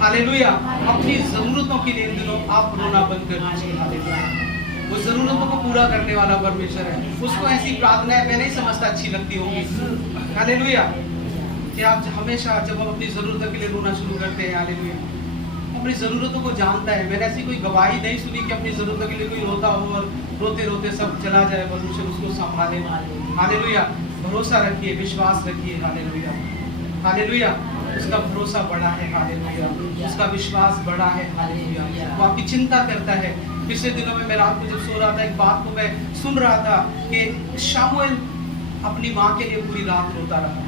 हालेलुया। अपनी जरूरतों के लिए इन दिनों आप रोना बंद कर दीजिए। हालेलुया। वो जरूरतों को पूरा करने वाला परमेश्वर है। उसको ऐसी प्रार्थनाएं मैं नहीं समझता अच्छी लगती होंगी। हालेलुया। कि आप हमेशा जब हम अपनी जरूरतों के लिए रोना शुरू करते हैं, हालेलुया, अपनी जरूरतों को जानता है। मैंने ऐसी कोई गवाही नहीं सुनी कि अपनी जरूरतों के लिए कोई रोता हो और रोते रोते सब चला जाए, परमेश्वर उसको संभाले। हालेलुया। भरोसा रखिए, विश्वास रखिए। हालेलुया। हालेलुया। उसका भरोसा बड़ा है। हालेलुया। उसका विश्वास बड़ा है। हालेलुया। वो आपकी चिंता करता है। पिछले दिनों में मैं रात को जब सो रहा था, एक बात को मैं सुन रहा था कि शामुएल अपनी माँ के लिए पूरी रात रोता रहा।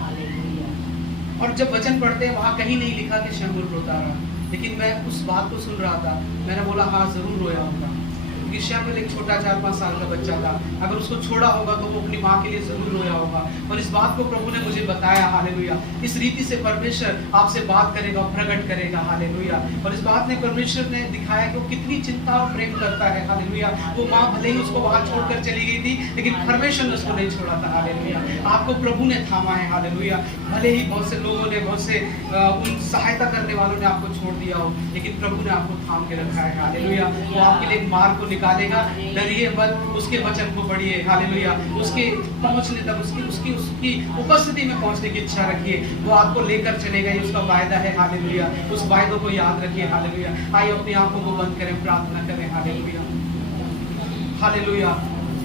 और जब वचन पढ़ते हैं वहां कहीं नहीं लिखा कि शामुएल रोता रहा, लेकिन मैं उस बात को सुन रहा था। मैंने बोला हाँ जरूर रोया होगा, क्योंकि शामुएल एक छोटा 4-5 साल का बच्चा था। अगर उसको छोड़ा होगा तो वो अपनी माँ के लिए जरूर रोया होगा। और इस बात को प्रभु ने मुझे बताया। हालेलुया। इस रीति से परमेश्वर आपसे बात करेगा, प्रकट करेगा। हालेलुया। और इस बात ने परमेश्वर ने दिखाया कि वो कितनी चिंता और प्रेम करता है। हालेलुया। वो माँ भले ही उसको वहां छोड़कर चली गई थी, लेकिन परमेश्वर ने उसको नहीं छोड़ा था। हालेलुया। आपको प्रभु ने थामा है। हालेलुया। भले ही बहुत से लोगों ने, बहुत से उन सहायता करने वालों ने आपको छोड़ दिया हो, लेकिन प्रभु ने आपको थाम के रखा है। हालेलुया। वो आपके लिए एक मार्ग को निकालेगा। डरिए मत, उसके वचन को पढ़िए। हालेलुया। उसके पहुंचने तक उसकी उपस्थिति में पहुंचने की इच्छा रखिए। वो आपको लेकर चलेगा, ये उसका वायदा है। हालेलुया। उस वायदे को याद रखिए। हालेलुया। आइए अपनी आंखों को बंद करें, प्रार्थना करें। हालेलुया। हालेलुया।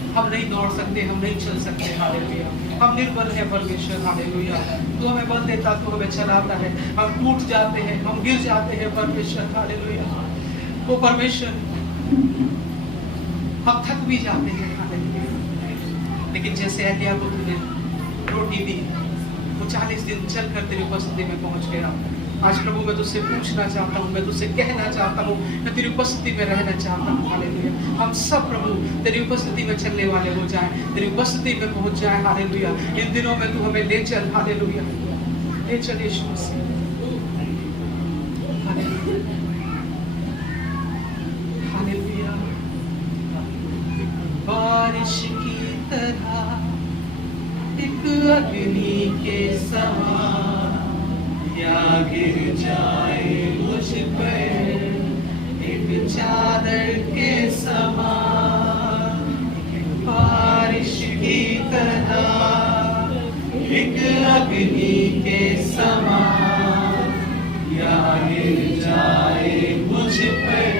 हम नहीं दौड़ सकते, हम नहीं चल सकते। हालेलुया। हम निर्बल है परमेश्वर। हालेलुया। तू हमें बल देता, तू हमें चलाता है। हम टूट जाते हैं, हम गिर जाते हैं परमेश्वर। हालेलुया। वो परमेश्वर, हम थक भी जाते हैं। हालेलुया। लेकिन जैसे एलिया को तूने रोटी दी, वो 40 दिन चलकर तेरी उपस्थिति में पहुंच गया। आज प्रभु मैं तुझसे पूछना चाहता हूँ, मैं तुझसे कहना चाहता हूँ, मैं तेरी उपस्थिति में रहना चाहता हूँ। हालेलुया। हम सब प्रभु तेरी उपस्थिति में चलने वाले हो जाएं, तेरी उपस्थिति में पहुंच जाएं। हालेलुया। इन दिनों में तू हमें ले चल। हालेलुया। ले चल यीशु मसीह। हालेलुया। बारिश की तरह एक अग्नि के समान गिर जाए मुझ पर एक चादर के समान, बारिश की तरह, एक अग्नि के समान, या गिर जाए मुझ पर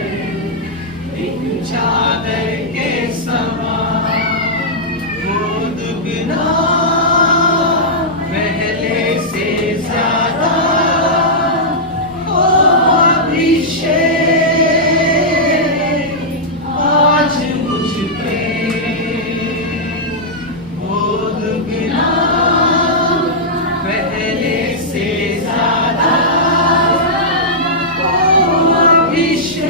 एक चादर के समान, वो दुगना पहले से ज्यादा हो अभिषेक आज मुझ पे, वो दुगना पहले से ज्यादा हो अभिषेक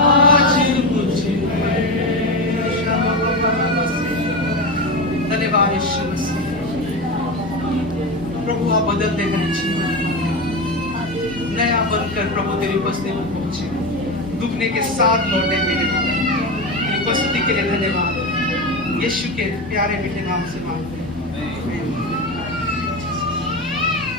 आज मुझ पे। धन्यवाद यीशु मसीह। प्रभु आप बदलते हैं जीवन, नया बनकर प्रभु तेरी उपस्थिति में पहुंचे, दुखने के साथ लौटे मेरे पिता। तेरी उपस्थिति के लिए धन्यवाद, यीशु के प्यारे बेटे नाम से मांगते हैं।